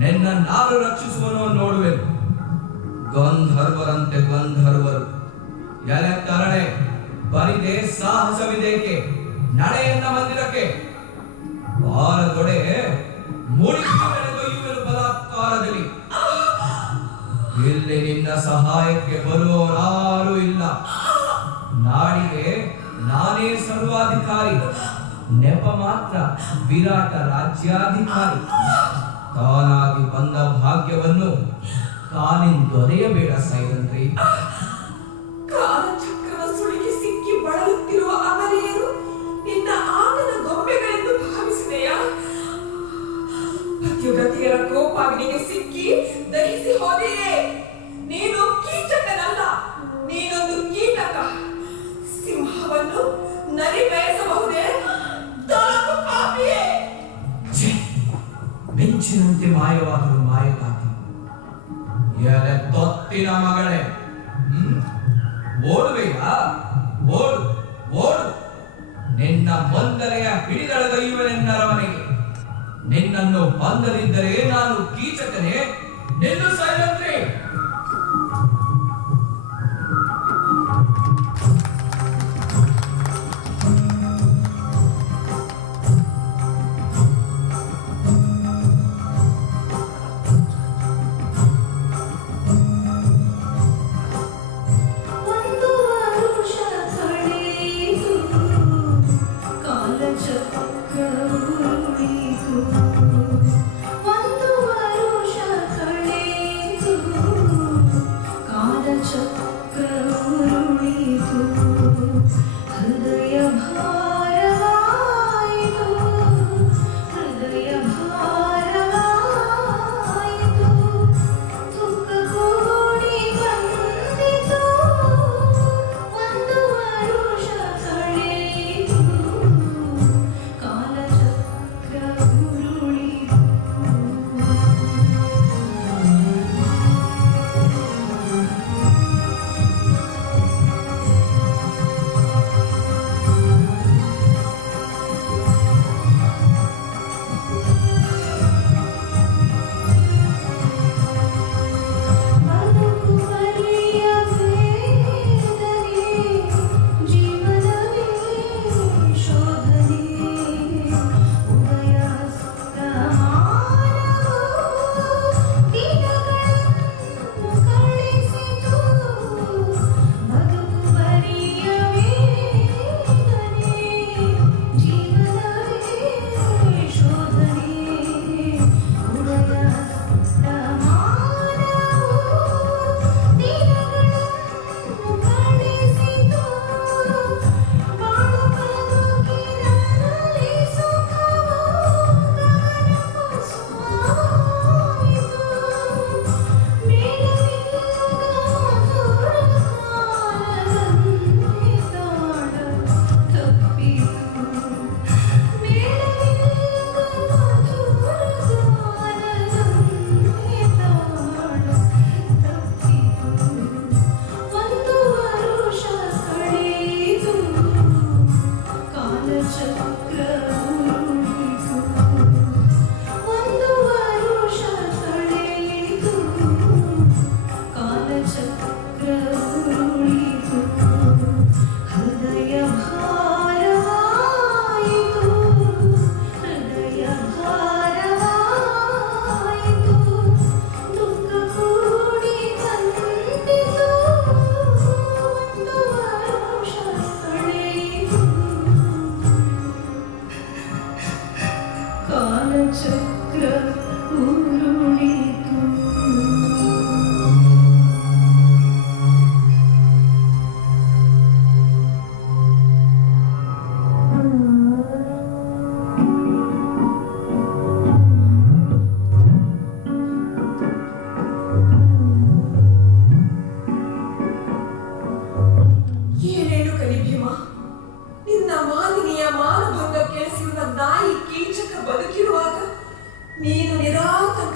ನಿನ್ನ ನಾರು ರಕ್ಷಿಸುವನು ನೋಡುವೆನು. ಗಂಧರ್ವರಂತೆ ಗಂಧರ್ವರು ಎಲೆ ತರಣೆ ಬರಿದೆ ಸಾಹಸವಿದೇಕೆ? ನಡೆಯನ್ನ ಮಂದಿರಕ್ಕೆ ಬಾರದೊಡೆ ಮುಡಿಯುವೆನು ಬಲಾತ್ಕಾರದಲ್ಲಿ. ಇಲ್ಲಿ ನಿನ್ನ ಸಹಾಯಕ್ಕೆ ಬರುವವರಾರೂ ಇಲ್ಲ. ನಾಡಿಗೆ ನಾನೇ ಸರ್ವಾಧಿಕಾರಿ, ನೆಪ ಮಾತ್ರ ವಿರಾಟ ರಾಜ್ಯಾಧಿಕಾರಿ. ತಾನಾಗಿ ಬಂದ ಭಾಗ್ಯವನ್ನು ಕಾಲಿಂದೊರೆಯಬೇಡ ಸೈರಂತ್ರಿ. ಕಾಲಚಕ್ರದ ಸುಳಿಗೆ ಸಿಕ್ಕಿ ಬಳಲುತ್ತಿರುವ ಅಮರೆಯರು ನಿನ್ನ ಆನನ ಗೊಂಬೆಗಳೆಂದು ಭಾವಿಸಿದೆಯಾ? ಪತಿವ್ರತೆಯರ ಕೋಪಾಗ್ನಿಗೆ ಸಿಕ್ಕಿ ದಹಿಸಿ ಹೋದೆಯೇ? ನೀನು ಕೀಚಕನಲ್ಲ, ನೀನೊಂದು ಕೀಟಕ. ಸಿಂಹವನ್ನು ನರಿ ಬಯಸಬಹುದೇ? ತಾನು ಪಾಪಿಯೇ. ಮಿಂಚಿನಂತೆ ಮಾಯವಾದರು ಮಾಯಕಾತಿ. ಎಲೆ ತೊತ್ತಿನ ಮಗಳೇ, ಓಡುವೆಯಾ? ಓಡು ಓಡು. ನಿನ್ನ ಬಂದರೆಯ ಹಿಡಿದಳಗೈಯುವೆನೆನ್ನರವನೆಗೆ. ನಿನ್ನನ್ನು ಬಂದರಿದ್ದರೆ ನಾನು ಕೀಚಕನೇ. ನಿಲ್ಲು ಸೈರಂತ್ರಿ. ಒಂದು ವರುಷ ಕಳೆಯಿತು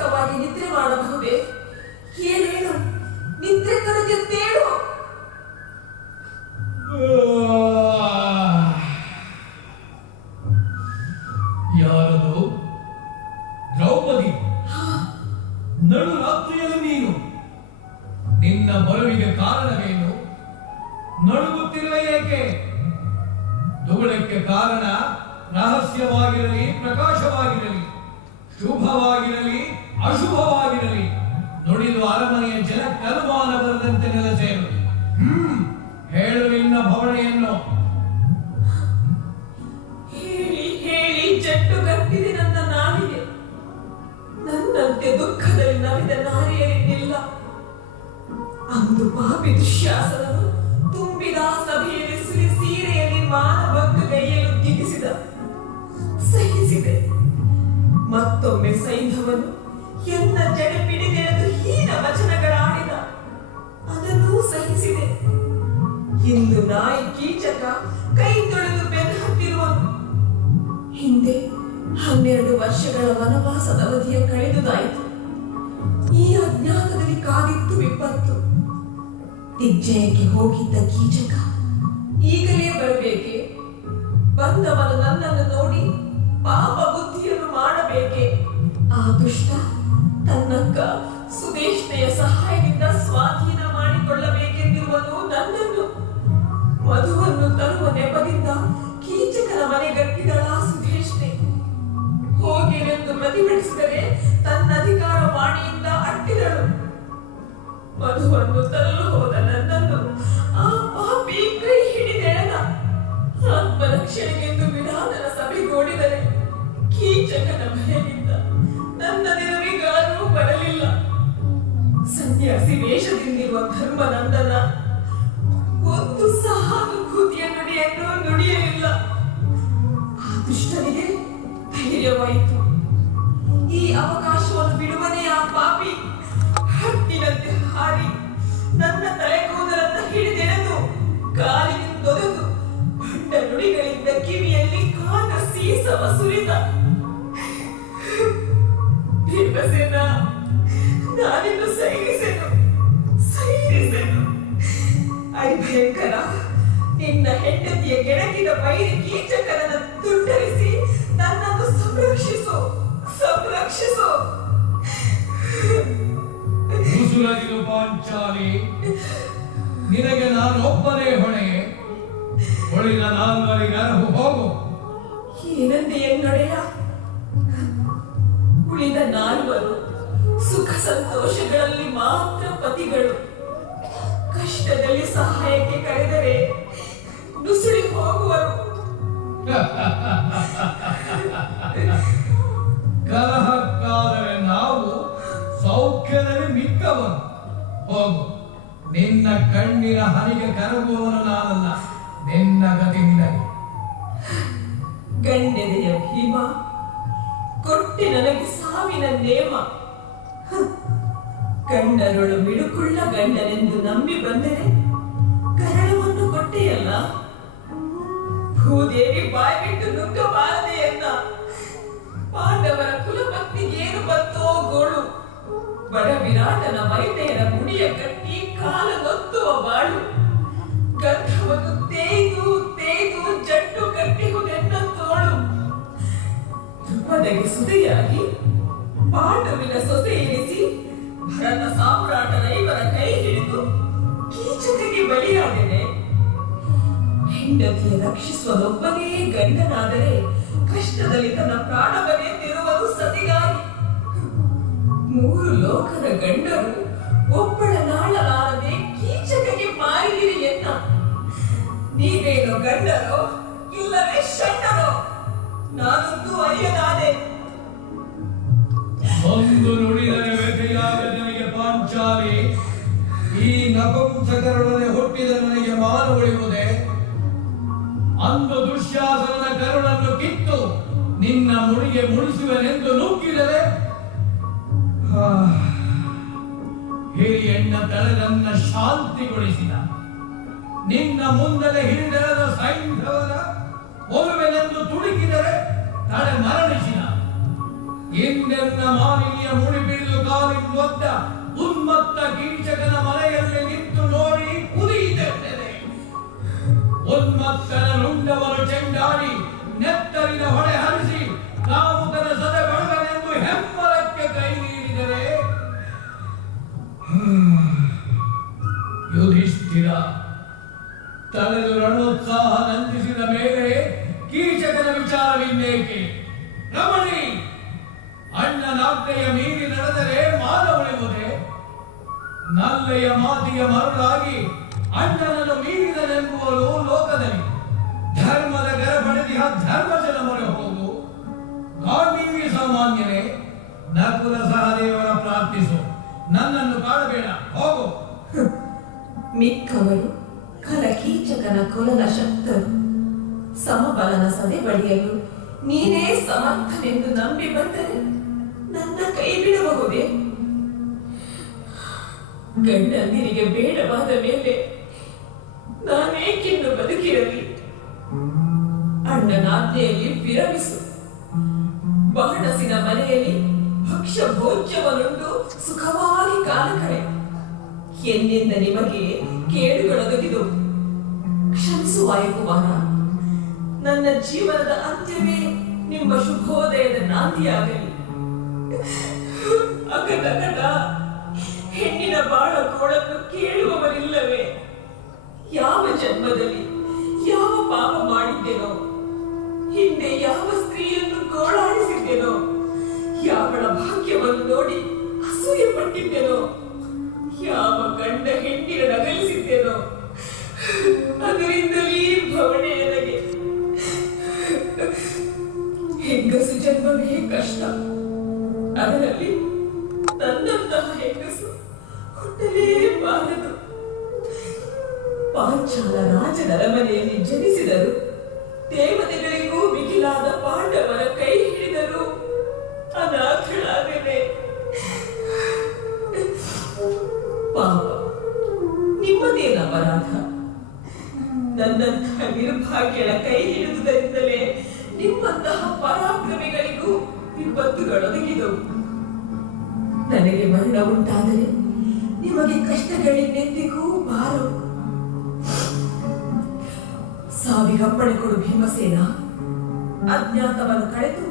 ಸಾರ್ಥಕವಾಗಿ ನಿದ್ರೆ ಮಾಡಬಹುದೇ? ಏನೇನು ನಿದ್ರೆ ಕರೆದೆತ್ತೇಳು. ಯಾರದು? ದ್ರೌಪದಿ. ನಡು ರಾತ್ರಿಯಲ್ಲಿ ನೀನು? ನಿನ್ನ ಬರುವಿಗೆ ಕಾರಣವೇನು? ನಡುಗುತ್ತಿರುವ ಏಕೆ? ದುಗುಡಕ್ಕೆ ಕಾರಣ ರಹಸ್ಯವಾಗಿರಲಿ, ಪ್ರಕಾಶವಾಗಿರಲಿ, ಶುಭವಾಗಿರಲಿ, ಅಶುಭವಾಗಿರಲಿ, ನುಡಿದು ಅರಮನೆಯ ಜನಕ್ಕೆ ಅನುಮಾನ ಬರದಂತೆ ನೆಲೆಸೇರು. ಹೇಳು ನಿನ್ನ ಭವಣೆಯನ್ನು. ಹೇಳಿ ಹೇಳಿ ಜಟ್ಟು ಕಟ್ಟಿದೆ ನನ್ನ ನಾಲಿಗೆ. ನನ್ನಂತೆ ದುಃಖದಲ್ಲಿ ನವಿದ ನಾರಿಯರಿಲ್ಲ. ಅಂದು ಪಾಪಿ ದುಶ್ಯಾಸನನು ತುಂಬಿದ ಸಭೆಯಲ್ಲಿ ಸುರಿ ಸೀರೆಯಲ್ಲಿ ಮಾನಭಂಗ ಕೈಯಲು ದಿಗಿಸಿದ. ಸಹಿಸಿದೆ. ಮತ್ತೊಮ್ಮೆ ಸೈಂಧವನು ಎನ್ನ ಜಡೆ ಪಿಡಿದೆಳೆದು ಹೀನ ವಚನಗಳಾಡಿದ. ಅದನ್ನೂ ಸಹಿಸಿದೆ. ಇಂದು ನಾಯಿ ಕೀಚಕ ಕೈ ತೊಳೆದು ಬೆನ್ನು ಹತ್ತಿರುವನು. ಹಿಂದೆ 12 ವರ್ಷಗಳ ವನವಾಸದ ಅವಧಿಯ ಕಳೆದುದಾಯಿತು. ಈ ಅಜ್ಞಾನದಲ್ಲಿ ಕಾದಿತ್ತು ವಿಪತ್ತು. ದಿಗ್ಜಯಕ್ಕೆ ಹೋಗಿದ್ದ ಕೀಚಕ ಈಗಲೇ ಬರಬೇಕೆ? ಬಂದವನು ನನ್ನನ್ನು ನೋಡಿ ಪಾಪ ಬುದ್ಧಿಯನ್ನು ಮಾಡಬೇಕೆ? ಆ ದುಷ್ಟ ತನ್ನಕ್ಕ ಸುದೇಶ್ನೆಯ ಸಹಾಯದಿಂದ ಸ್ವಾಧೀನ ಮಾಡಿಕೊಳ್ಳಬೇಕೆಂದಿರುವನು ನನ್ನನ್ನು. ಮಧುವನ್ನು ತರುವ ನೆಪದಿಂದ ಕೀಚಕನ ಮನೆಗಟ್ಟಿದಳ ಸುದೇಶ್ನೆ. ಹೋಗೇನೆಂದು ಪ್ರತಿಭಟಿಸಿದರೆ ತನ್ನ ಅಧಿಕಾರ ವಾಣಿಯಿಂದ ಅಟ್ಟಿದಳು. ಮಧುವನ್ನು ತರಲು ಹೋದ ನನ್ನನ್ನು ಆ ಪಾಪಿ ಕೈ ಹಿಡಿದೆಳೆದ. ಆತ್ಮರಕ್ಷಣೆಗೆಂದು ವಿಧಾನದ ಸಭೆಗೂಡಿದರೆ ಕೀಚಕನ ಭಯದಿಂದ ನನ್ನ ನೆರವಿಗಾರೂ ಬರಲಿಲ್ಲ. ಸನ್ಯಾಸಿ ವೇಷದಿಂದಿರುವ ಧರ್ಮನಂದನ ಒಂದು ಸಹಾನುಭೂತಿಯ ನುಡಿಯನ್ನು ನುಡಿಯಲಿಲ್ಲ. ಆ ದುಷ್ಟನಿಗೆ ಧೈರ್ಯವಾಯಿತು. ಈ ಅವಕಾಶವನ್ನು ಬಿಡುವನೇ ಆ ಪಾಪಿ ಹಟ್ಟಿನಂತೆ ಹಾರಿ ನನ್ನ ತಲೆ ಕೂದಲನ್ನು ಹಿಡಿದೆಳೆದು ಕಾಲಿನಿಂದೊದೆದು ಬಂಡ ನುಡಿಗಳಿಂದ ಕಿವಿಯಲ್ಲಿ ಕಾದ ಸೀಸವ ಸುರಿದ. ಭೀಮಸೇನ, ನಾನಿನ್ನು ಸೈರಿಸೆನು. ಭಯಂಕರ, ನಿನ್ನ ಹೆಂಡತಿಯ ಕೆಳಗಿನ ವೈರಿ ಕೀಚಕರನ್ನು ತುಂಡರಿಸಿ ನನ್ನನ್ನು ಸಂರಕ್ಷಿಸು. ಮುಸುಳದಿರು ಪಾಂಚಾಲಿ, ನಿನಗೆ ನಾನೊಬ್ಬನೇ ಹೊಣೆ. ಹೊಳಿದ ನಾಲ್ವರಿಗರಹು ಹೋಗು. ಏನಂದೆ ಎನ್ನೊಡೆಯ? ಉಳಿದ ನಾಲ್ವರು ಸುಖ ಸಂತೋಷಗಳಲ್ಲಿ ಮಾತ್ರ ಪತಿಗಳು. ಕಷ್ಟದಲ್ಲಿ ಸಹಾಯಕ್ಕೆ ಕರೆದರೆ ನುಸುಳಿ ಹೋಗುವರು. ಕಲಹಕ್ಕಾದರೆ ನಾವು ಸೌಖ್ಯದಲ್ಲಿ ಮಿಕ್ಕವನು. ಹೋಗು, ನಿನ್ನ ಕಣ್ಣಿನ ಹನಿಗೆ ಕರಗುವವನು ನಾನಲ್ಲ, ನಿನ್ನ ಗತಿ ನಿನಗೆ. ಗಂಡೆದೆಯ ಭೀಮ ಕೊಟ್ಟೆ ನನಗೆ ಸಾವಿನ ನೇಮ. ಗಂಡರೊಳು ಮಿಡುಕುಳ್ಳ ಗಂಡನೆಂದು ನಂಬಿ ಬಂದರೆ ಕರಳವನ್ನು ಕೊಟ್ಟೆಯಲ್ಲ. ಭೂದೇವಿ ಬಾಯ್ಬಿಟ್ಟು ನುಗ್ಗಬಾರದೆಯನ್ನ. ಪಾಂಡವರ ಕುಲಪತ್ನಿಗೇನು ಬಂತೋ ಗೋಳು. ಬಡ ವಿರಾಟನ ಮೈತೆಯರ ಮುಡಿಯ ಕಟ್ಟಿ ಕಾಲನೊತ್ತುವ ಬಾಳು. ಗಂಧವನ್ನು ತೇಯ್ದು ಜಟ್ಟು ಕಟ್ಟಿಹುದೆನ್ನ ತೋಳು. ಧ್ರುಪದಗೆ ಸುದೆಯಾಗಿ ಪಾಂಡವಿನ ಸೊಸೆ ಎನಿಸಿ ಭರತ ಸಾಮ್ರಾಟನ ಇವರ ಕೈ ಹಿಡಿದು ಕೀಚಕಗೆ ಬಲಿಯಾದೆನೆ. ಹೆಂಡತಿಯ ರಕ್ಷಿಸುವನೊಬ್ಬನೇ ಗಂಡನಾದರೆ ಕಷ್ಟದಲ್ಲಿ ತನ್ನ ಪ್ರಾಣವನ್ನೇ ತಿರುವುದು ಸತಿಗಾಗಿ. 3 ಲೋಕದ ಗಂಡರು ಒಬ್ಬಳ ನಾಳಲಾರದೆ ಕೀಚಕಗೆ ಮಾರಿದಿರಿ ಎನ್ನ. ನೀವೇನು ಗಂಡರೋ ಇಲ್ಲವೇ ಷಂಡರೋ? ನಾನೊಂದು ಅರಿಯದಾದೆ. ಒಂದು ನುಡಿದರೆ ವ್ಯಥೆಯಾದ ನನಗೆ ಪಾಂಚಾಲಿ. ಈ ನಪುಂಸಕರೊಡನೆ ಹುಟ್ಟಿದ ನನಗೆ ಮಾನ ಉಳಿಯುವುದೇ? ಅಂದು ದುಶ್ಯಾಸನದ ಕರುಳನ್ನು ಕಿತ್ತು ನಿನ್ನ ಮುಡಿಗೆ ಮುಡಿಸುವೆನೆಂದು ನುಗ್ಗಿದರೆ ಹಿರಿಯಣ್ಣ ತಳೆದನ್ನ ಶಾಂತಿಗೊಳಿಸಿದ. ನಿನ್ನ ಮುಂದಲೆ ಹಿಡಿದೆಳೆದ ಸೈಂಧವನ ಒಲುವೆನೆಂದು ತುಡುಕಿದರೆ ತಡೆ ಮರಣಿಸಿದ. ಇಂದೆನ್ನ ಮಾಲಿನ್ಯ ಮುಡಿಬಿ ಒದ್ದ ಉನ್ಮತ್ತ ಕೀಚಕನ ಮನೆಯಲ್ಲಿ ನಿಂತು ನೋಡಿ ಕುದಿಯುತ್ತಿದ್ದೇನೆ. ಉನ್ಮತ್ತನ ರುಂಡವನ್ನು ಚೆಂಡಾಡಿ ನೆತ್ತರಿನ ಹೊಳೆ ಹರಿಸಿ ಕಾಮುಕನ ಸದೆ ಬಡವನೆಂದು ಹೆಮ್ಮರಕ್ಕೆ ಕೈ ನೀಡಿದರೆ ಯುಧಿಷ್ಠಿರ ತಲೆದು ರಣೋತ್ಸಾಹ ನಂದಿಸಿದ ಮೇಲೆ ಕೀಚಕನ ವಿಚಾರವಿನ್ನೇಕೆ? ರಮಣಿ, ಅಣ್ಣನಾಜ್ಞೆಯ ಮೀರಿ ನಡೆದರೆ ಮಾನ ಉಳಿಯುವುದೇ? ನಲ್ಲೆಯ ಮಾತಿಗೆ ಮರುಳಾಗಿ ಅಣ್ಣನನ್ನು ಮೀರಿದನೆಂಬುವರು ಲೋಕದಲ್ಲಿ. ಧರ್ಮದ ಗರಬಡಿದಿಹ ಧರ್ಮಜನ ಮೊರೆ ಹೋಗು. ಗಾಂಧೀವಿ ಸಾಮಾನ್ಯರೇ, ನಕುಲ ಸಹದೇವರ ಪ್ರಾರ್ಥಿಸು, ನನ್ನನ್ನು ಕಾಡಬೇಡ, ಹೋಗು. ಮಿಕ್ಕವರು ಕಲಕೀಚಕನ ಕೊಲನ ಶಕ್ತರು. ಸಮಬಲನ ಸದೆ ಬಡಿಯಲು ನೀನೇ ಸಮರ್ಥನೆಂದು ನಂಬಿ ಬಂದರೆ ನನ್ನ ಕೈ ಬಿಡಬಹುದೇ? ಗಂಡಂದಿರಿಗೆ ಬೇಡವಾದ ಮೇಲೆ ನಾನೇಕೆಂದು ಬದುಕಿರಲಿ? ಅಣ್ಣನಾಜ್ಞೆಯಲ್ಲಿ ವಿರಮಿಸು. ಬಹಣಸಿನ ಮನೆಯಲ್ಲಿ ಭಕ್ಷ್ಯ ಭೋಜ್ಯವನ್ನುಂಡು ಸುಖವಾಗಿ ಕಾಲ ಕಳೆ. ಎಂದೆಂದ ನಿಮಗೆ ಕೇಡುಗಳೊದಗಿದು ಕ್ಷಮಿಸು ವಾಯುಕುಮಾರ. ನನ್ನ ಜೀವನದ ಅಂತ್ಯವೇ ನಿಮ್ಮ ಶುಭೋದಯದ ನಾಂದಿಯಾಗಲಿ. ಅಕಟಕಟ ಹೆಣ್ಣಿನ ಬಾಳ ಕೋಳನ್ನು ಕೇಳುವವರಿಲ್ಲವೇ? ಯಾವ ಜನ್ಮದಲ್ಲಿ ಯಾವ ಪಾಪ ಮಾಡಿದ್ದೇನೋ, ಹಿಂದೆ ಯಾವ ಸ್ತ್ರೀಯನ್ನು ಗೋಳಾಡಿಸಿದ್ದೇನೋ, ಯಾವಳ ಭಾಗ್ಯವನ್ನು ನೋಡಿ ಅಸೂಯೆ ಪಟ್ಟಿದ್ದೇನೋ, ಯಾವ ಗಂಡ ಹೆಣ್ಣಿನ ನಗಲಿಸಿದ್ದೇನೋ, ಅದರಿಂದಲೇ ಭವಣೆ ನನಗೆ. ಹೆಂಗಸು ಜನ್ಮವೇ ಕಷ್ಟ. ಅದರಲ್ಲಿ ನನ್ನಂತಹ ಹೆಂಗಸು ಹುಟ್ಟಲೇಬಾರದು. ಪಾಂಚಾಲ ರಾಜನ ಅರಮನೆಯಲ್ಲಿ ಜನಿಸಿದರು. ದೇವತೆಗಳಿಗೂ ಮಿಗಿಲಾದ ಪಾಂಡವರ ಕೈ ಹಿಡಿದರು. ಅನಾಥಳಾಗದೆ ಪಾಪ, ನಿಮ್ಮದೇನ ಅಪರಾಧ? ನನ್ನಂತಹ ನಿರ್ಭಾಗ್ಯಳ ಕೈ ಹಿಡಿದುದರಿಂದಲೇ ನಿಮ್ಮಂತಹ ಪರಾಕ್ರಮಿಗಳಿಗೂ ವಿಪತ್ತುಗಳೊದಗಿದವು. ನನಗೆ ಮರಣ ಉಂಟಾದರೆ ನಿಮಗೆ ಕಷ್ಟಗಳಿಂದೆಂದಿಗೂ ಬಾರವು. ಸಾವಿಗಪ್ಪಣೆ ಕೊಡು ಭೀಮಸೇನ. ಅಜ್ಞಾತವನ್ನು ಕಳೆದು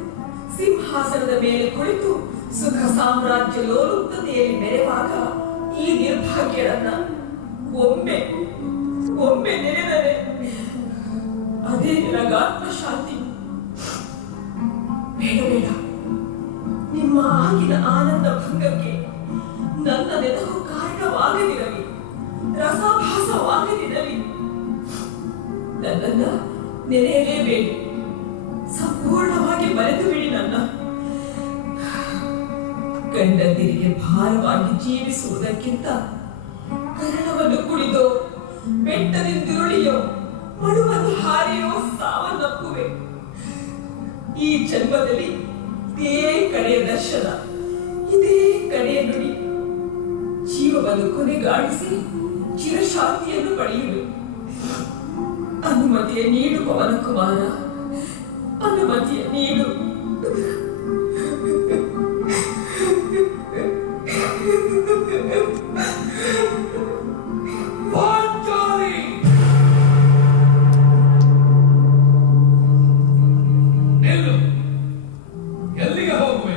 ಸಿಂಹಾಸನದ ಮೇಲೆ ಕುಳಿತು ಸುಖ ಸಾಮ್ರಾಜ್ಯ ಲೋಲುಪ್ತತೆಯಲ್ಲಿ ಮೆರೆವಾಗ ಈ ನಿರ್ಭಾಗ್ಯರನ್ನ ಒಮ್ಮೆ ನೆನೆದರೆ ಅದೇ ನಿನಗಾತ್ಮಶಾಂತಿ. ಬೇಡ, ನಿಮ್ಮ ಆಗಿನ ಆನಂದ ಭಂಗಕ್ಕೆ ನನ್ನ ನೆನಪು ಕಾರಣವಾಗದಿರಲಿ, ರಸಾಭಾಸವಾಗದಿರಲಿ. ನನ್ನನ್ನ ನೆನೆಯಲೇಬೇಡಿ, ಸಂಪೂರ್ಣವಾಗಿ ಮರೆತು ಬಿಡಿ. ನನ್ನ ಗಂಡಂದಿರಿಗೆ ಭಾರವಾಗಿ ಜೀವಿಸುವುದಕ್ಕಿಂತ ಕರಣವನ್ನು ಕುಡಿದೋ, ಬೆಟ್ಟದಿಂದಿರುಳಿಯೋ, ಮಡುವನ್ನು ಹಾರಿಯೋ ಸಾವನ್ನಪ್ಪುವೆ. ಈ ಜನ್ಮದಲ್ಲಿ ಇದೇ ಕಡೆಯ ದರ್ಶನ, ಇದೇ ಕಡೆಯ ನುಡಿ. ಜೀವವನ್ನು ಕೊನೆಗಾಣಿಸಿ ಚಿರಶಾಂತಿಯನ್ನು ಪಡೆಯುವೆ. ಅನುಮತಿಯ ನೀಡು ಪವನ ಕುಮಾರ, ಅನುಮತಿಯ ನೀಡು. ಎಲ್ಲಿಗೆ ಹೋಗುವೆ?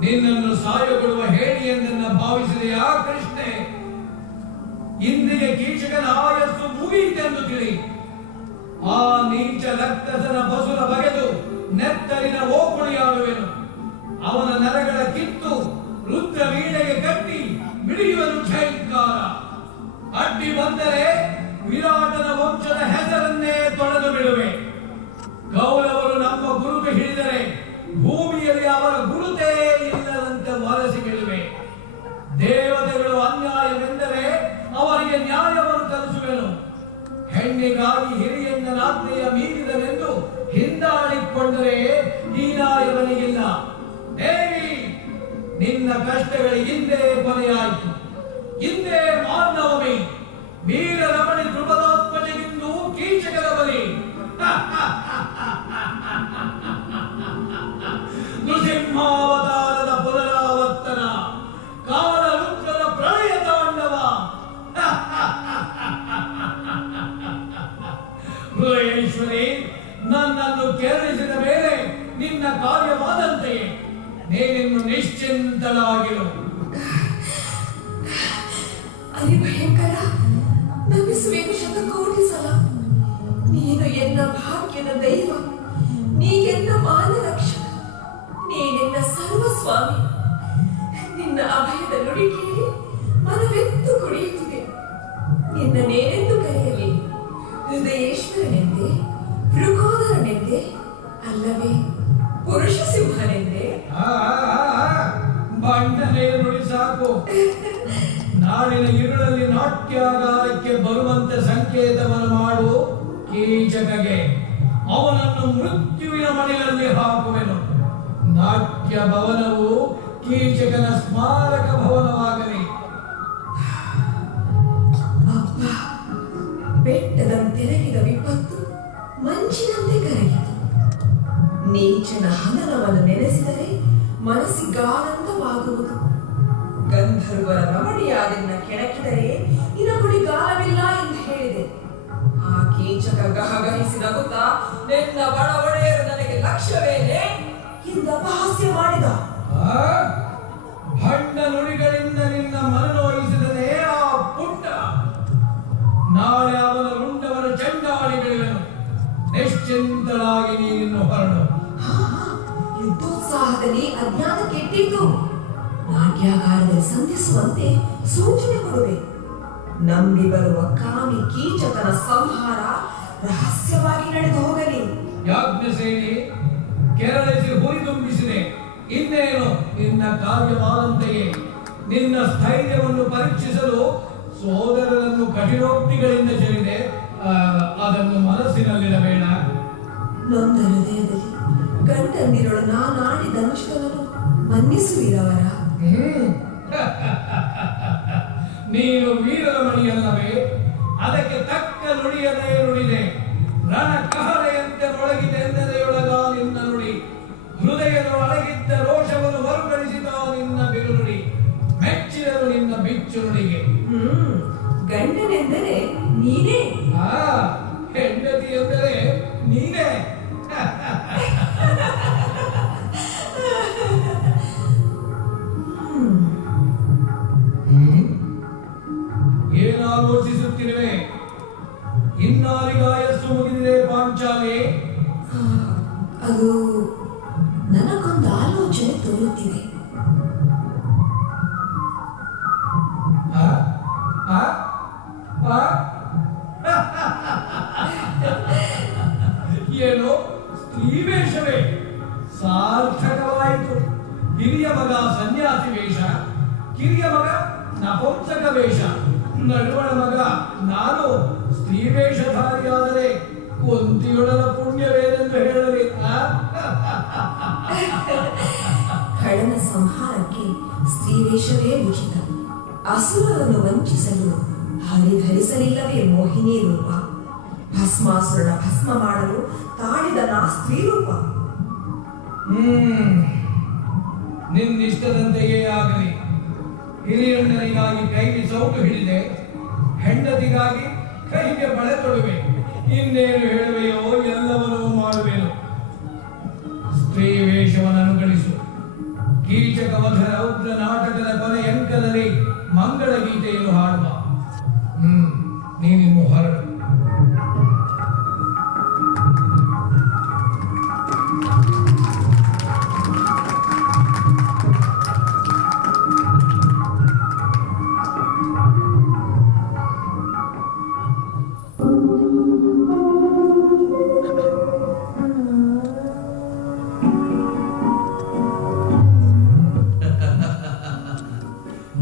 ನಿನ್ನನ್ನು ಸಾಯಗೊಡುವ ಹೇಳಿ ಎಂದನ್ನ ಭಾವಿಸಿದೆಯಾ ಕೃಷ್ಣೆ? ಇಂದಿಗೆ ಕೀಚಕನ ಆಯಸ್ಸು ಮುಗಿಯಿತೆಂದು ತಿಳಿ. ಆ ನೀಚ ರಕ್ತಸನ ಬಸುರ ಬಗೆದು ನೆತ್ತರಿನ ಓಕುಳಿಯಾಡುವೆನು. ಅವನ ನರಗಳ ಕಿತ್ತು ರುದ್ರ ವೀಣೆಗೆ ಕಟ್ಟಿ ಮಿಡಿಯುವನು ಝೈಂಕಾರ. ಅಡ್ಡಿ ಬಂದರೆ ವಿರಾಟನ ವಂಶದ ಹೆಸರನ್ನೇ ತೊಳೆದು ಬಿಡುವೆ. ಕೌರವರು ನಮ್ಮ ಗುರುತು ಹಿಡಿದರೆ ಭೂಮಿಯಲ್ಲಿ ಅವರ ಗುರುತೇ ಇಲ್ಲದಂತೆ ವಲಸಿ ಬಿಡುವೆ. ದೇವತೆಗಳು ಅನ್ಯಾಯವೆಂದರೆ ಅವರಿಗೆ ನ್ಯಾಯವನ್ನು ಕಲಿಸುವೆನು. ಹೆಣ್ಣಿಗಾಗಿ ಹಿರಿಯಣ್ಣನಾಜ್ಞೆಯ ಮೀರಿದನೆಂದು ಹಿಂದಾಡಿಕೊಂಡರೆ ಈ ನ್ಯಾಯವನಿಗಿಲ್ಲ. ದೇವಿ, ನಿನ್ನ ಕಷ್ಟಗಳಿಗೆ ಹಿಂದೆ ಕೊನೆಯಾಯಿತು. ಹಿಂದೆ ಮಾನವಮಿ, ವೀರ ರಮಣಿ ಧ್ರುಪದೋತ್ಪತ್ತಿಗಿಂದು ಕೀಚಕರ ಬಲಿ. ನೃಸಿಂಹಾವತಾರದ ಪುನರಾವರ್ತನ. ನಿಶ್ಚಿಂತಳಾಗಿರು. ಅರಿಭಯಂಕರ, ನಮಿಸುವೆನು ಶತಕೋಟಿ ಸಲ. ನೀನು ಎನ್ನ ಭಾಗ್ಯದ ದೈವ, ನೀಗೆನ್ನ ಮಾನರಕ್ಷಕ, ನೀನೆನ್ನ ಸರ್ವಸ್ವಾಮಿ. ನಿನ್ನ ಅಭಯದ ನುಡಿ ಕೇಳಿ ಮನವೆತ್ತು ಕುಡಿಯುತ್ತಿದೆ. ನಿನ್ನನೇನೆಂದು ಕರೆಯಲಿ? ಹೃದಯೇಶ್ವರನೆಂದೇ, ಭೃಗೋದರನೆಂದೇ, ಅಲ್ಲವೇ ಪುರುಷ ಸಿಂಹನೆಂದೇ? ಬಣ್ಣನೇ ನುಡಿ ಸಾಕು. ನಾಳಿನ ಇರುಳಲ್ಲಿ ನಾಟ್ಯಾಗಾರಕ್ಕೆ ಬರುವಂತೆ ಸಂಕೇತವನ್ನು ಮಾಡು ಕೀಚಕಗೆ. ಅವನನ್ನು ಮೃತ್ಯುವಿನ ಮನೆಯಲ್ಲಿ ಹಾಕುವೆನು. ನಾಟ್ಯ ಭವನವು ಕೀಚಕನ ಸ್ಮಾರಕ ಭವನವಾಗಲಿ. ಅಪ್ಪ, ಬೆಟ್ಟದಂತೆರಗಿದ ವಿಪತ್ತು ಮಂಚಿನಂತೆ ಕರಗಿತು. ನೀಚನ ಹನನವನ್ನು ನೆನೆಸಿದರೆ ಮನಸ್ಸಿಗಾನಂದವಾಗುವುದು. ಗಂಧರ್ವರ ರಮಣಿಯಾದೆನ್ನ ಕೆಣಕಿದರೆ ಇನಗುಳಿಗಾಲವಿಲ್ಲ ಎಂದು ಹೇಳಿದೆ. ಆ ಕೀಚಕ ಗಹಗಹಿಸಿ ನಗುತ್ತಾ, ನಿನ್ನ ಬಡ ಒಡೆಯರು ನನಗೆ ಲಕ್ಷ್ಯವೇನೆ ಎಂದು ಅಪಹಾಸ್ಯ ಮಾಡಿದ. ಭಂಡ ನುಡಿಗಳಿಂದ ನಿನ್ನ ಮನನೋಯಿಸಿದನೇ ಆ ಪುಟ್ಟ. ನಾಳೆ ಅವನ ರುಂಡವರ ಚಂಡಾಳಿಗಳಿವೆನು. ನಿಶ್ಚಿಂತಳಾಗಿ ನೀನು ಹೊರಡು. ಯುದ್ಧೋತ್ಸಾಹದಲ್ಲಿ ಅಜ್ಞಾನ ಕೆಟ್ಟಿತು. ನಾಟ್ಯಾಗಾರದಲ್ಲಿ ಸಂಧಿಸುವಂತೆ ಸೂಚನೆ ಕೊಡುವೆ. ನಂಬಿ ಬರುವ ಕಾಮಿ ಕೀಚಕನ ಸಂಹಾರ ರಹಸ್ಯವಾಗಿ ನಡೆದು ಹೋಗಲಿ. ಯಾಜ್ಞಸೇನಿ ಕೆರಳಿಸಿ ಹುರಿದುಂಬಿಸಿದೆ. ಇನ್ನೇನು ನಿನ್ನ ಕಾರ್ಯವಾದಂತೆಯೇ. ನಿನ್ನ ಸ್ಥೈರ್ಯವನ್ನು ಪರೀಕ್ಷಿಸಲು ಸೋದರರನ್ನು ಕಠಿಣೋಕ್ತಿಗಳಿಂದ ಚೆಲ್ಲಿದೆ. ಅದನ್ನು ಮನಸ್ಸಿನಲ್ಲಿಡಬೇಡ. ನೊಂದ ಹೃದಯದಲ್ಲಿ ಗಂಡಂದಿರಳು ನಾನಾಡಿದಂಚುಗಳನ್ನು ಮನ್ನಿಸುವಿರವರ. ನೀನು ವೀರರ ಮಣಿಯಲ್ಲವೇ? ಅದಕ್ಕೆ ತಕ್ಕ ನುಡಿಯದೇ ನುಡಿದೆ. ರಣ ಕಹಳೆಯಂತೆ ಮೊಳಗಿದೆಂದೆಯೊಳಗ ನಿನ್ನ ನುಡಿ. ಹೃದಯದೊಳಗಿದ್ದ ರೋಷವನ್ನು ಮರುಕಳಿಸಿದ ನಿನ್ನ ಬಿರುನುಡಿ. ಮೆಚ್ಚಿದರು ನಿನ್ನ ಬಿಚ್ಚು ನುಡಿಗೆ. ಗಂಡನೆಂದರೆ ನೀನೇ, ಹೆಂಡತಿ ಎಂದರೆ ನೀನೇ. ಏನು ಆಲೋಚಿಸುತ್ತಿರುವೆ? ಇನ್ನಾರಿಗಾಯಸ್ಸು ಮುಗಿದಿದೆ ಪಾಂಚಾಲಿ. ಅದು ನನಗೊಂದು ಆಲೋಚನೆ ತೋರುತ್ತಿದೆ. ಏನು ಸ್ತ್ರೀ ವೇಷವೇ? ಸಾರ್ಥಕವಾಯಿತು. ಹಿರಿಯ ಮಗ ಸನ್ಯಾಸಿ ವೇಷ, ಕಿರಿಯ ಮಗ ನಪುಂಸಕ ವೇಷ, ನಡುವಣ ಮಗ ನಾನು ಸ್ತ್ರೀ ವೇಷಧಾರಿಯಾದರೆ ಕುಂತಿಯೊಡಲ ಪುಣ್ಯವೇನೆಂದು ಹೇಳಲಿ. ಖಳನ ಸಂಹಾರಕ್ಕೆ ಸ್ತ್ರೀ ವೇಷವೇ ಉಚಿತ. ಅಸುರರನ್ನು ವಂಚಿಸಲು ಹರಿಧರಿಸಲಿಲ್ಲವೇ ಮೋಹಿನಿ ರೂಪ. ಭಸ್ಮಾಸುರನ ಭಸ್ಮ ಮಾಡಲು ತಾಳಿದ ನಾ ಸ್ತ್ರೀ ರೂಪ. ನಿನ್ನಿಷ್ಟದಂತೆಯೇ ಆಗಲಿ. ಹಿರಿಯಣ್ಣನಿಗಾಗಿ ಕೈಗೆ ಸೌಟು ಹಿಡಿದೆ, ಹೆಂಡತಿಗಾಗಿ ಕೈಗೆ ಬಳೆ ತೊಡುವೆ. ಇನ್ನೇನು ಹೇಳುವೆಯೋ ಎಲ್ಲವನ್ನೂ ಮಾಡುವೆನು. ಸ್ತ್ರೀ ವೇಷವನ್ನು ಅನುಗಳಿಸು. ಕೀಚಕ ವಧ ರೌದ್ರ ನಾಟಕದ ಕೊನೆ ಅಂಕದಲ್ಲಿ ಮಂಗಳ ಗೀತೆಯನ್ನು ಹಾಡುವ. ನೀನಿನ್ನು ಹೊರಡು.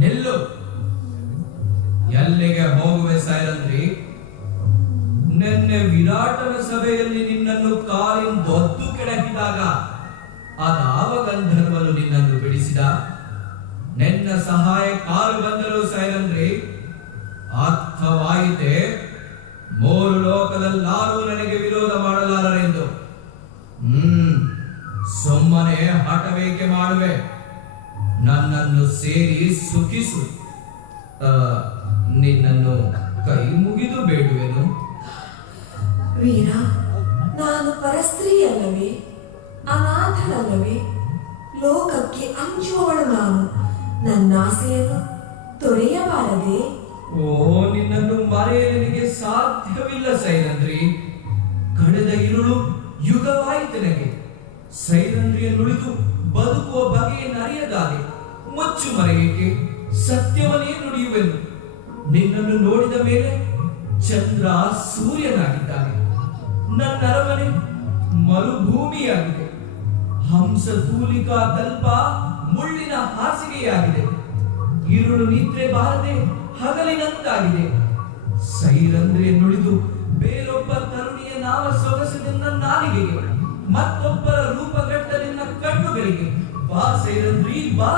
ನಿಲ್ಲು. ಎಲ್ಲಿಗೆ ಹೋಗುವೆ ಸೈರಂದ್ರಿ? ನಿನ್ನೆ ವಿರಾಟನ ಸಭೆಯಲ್ಲಿ ನಿನ್ನನ್ನು ಕಾಲಿಂದೊದ್ದು ಕೆಡಹಿದಾಗ ಅದಾವ ಗಂಧರ್ವನು ನಿನ್ನನ್ನು ಬಿಡಿಸಿದ? ನಿನ್ನ ಸಹಾಯ ಕಾಲು ಬಂದರು ಸೈರಂದ್ರಿ. ಅರ್ಥವಾಯಿತೆ? ಮೂರು ಲೋಕದಲ್ಲಾರೂ ನನಗೆ ವಿರೋಧ ಮಾಡಲಾರರೆಂದು. ಸುಮ್ಮನೆ ಹಠವೇಕೆ ಮಾಡುವೆ? ನನ್ನನ್ನು ಸೇರಿ ಸುಖಿಸು. ನಿನ್ನನ್ನು ಕೈ ಮುಗಿದು ಬೇಡುವೆನು. ವೀರ, ನಾನು ಪರಸ್ತ್ರೀ ಅಲ್ಲವೇ? ಅನಾಥಳಲ್ಲವೇ? ಲೋಕಕ್ಕೆ ಅಂಜುವವಳು ನಾನು. ನನ್ನ ಆಸೆಯನ್ನು ತೊರೆಯಬಾರದೆ. ಓ, ನಿನ್ನನ್ನು ಮರೆಯಲಿಗೆ ಸಾಧ್ಯವಿಲ್ಲ ಸೈರಂಧ್ರಿ. ಕಳೆದ ഇരുಳು ಯುಗವಾಯಿತು ನನಗೆ. ಸೈರಂಧ್ರಿಯನ್ನುಳಿದು ಬದುಕುವ ಬಗೆಯನ್ನು ಅರಿಯದಾಗೆ ಮುಚ್ಚು ಮರೆಯಕ್ಕೆ ಸತ್ಯವನ್ನೇ ನುಡಿಯುವೆನು. ನಿನ್ನನ್ನು ನೋಡಿದ ಮೇಲೆ ಚಂದ್ರ ಸೂರ್ಯನಾಗಿದ್ದಾನೆ. ನನ್ನ ಅರಮನೆ ಮರುಭೂಮಿಯಾಗಿದೆ. ಹಂಸ ತೂಲಿಕಾ ಕಲ್ಪ ಮುಳ್ಳಿನ ಹಾಸಿಗೆಯಾಗಿದೆ. ഇരുಳು ನಿದ್ರೆ ಬಾರದೆ ಹಗಲಿನಂತಾಗಿದೆ. ಸೈರಂಧ್ರಿಯ ನುಡಿದು ಬೇರೊಬ್ಬ ತರುಣಿಯ ನಾವ ಸೊಗಸು ನನ್ನ ನಾಲಿಗೆಗೆ, ಮತ್ತೊಬ್ಬರ ರೂಪಗಟ್ಟ ನಿನ್ನ ಕಣ್ಣುಗಳಿಗೆ. ಬಾ ಸೈರಂಧ್ರಿ ಬಾ,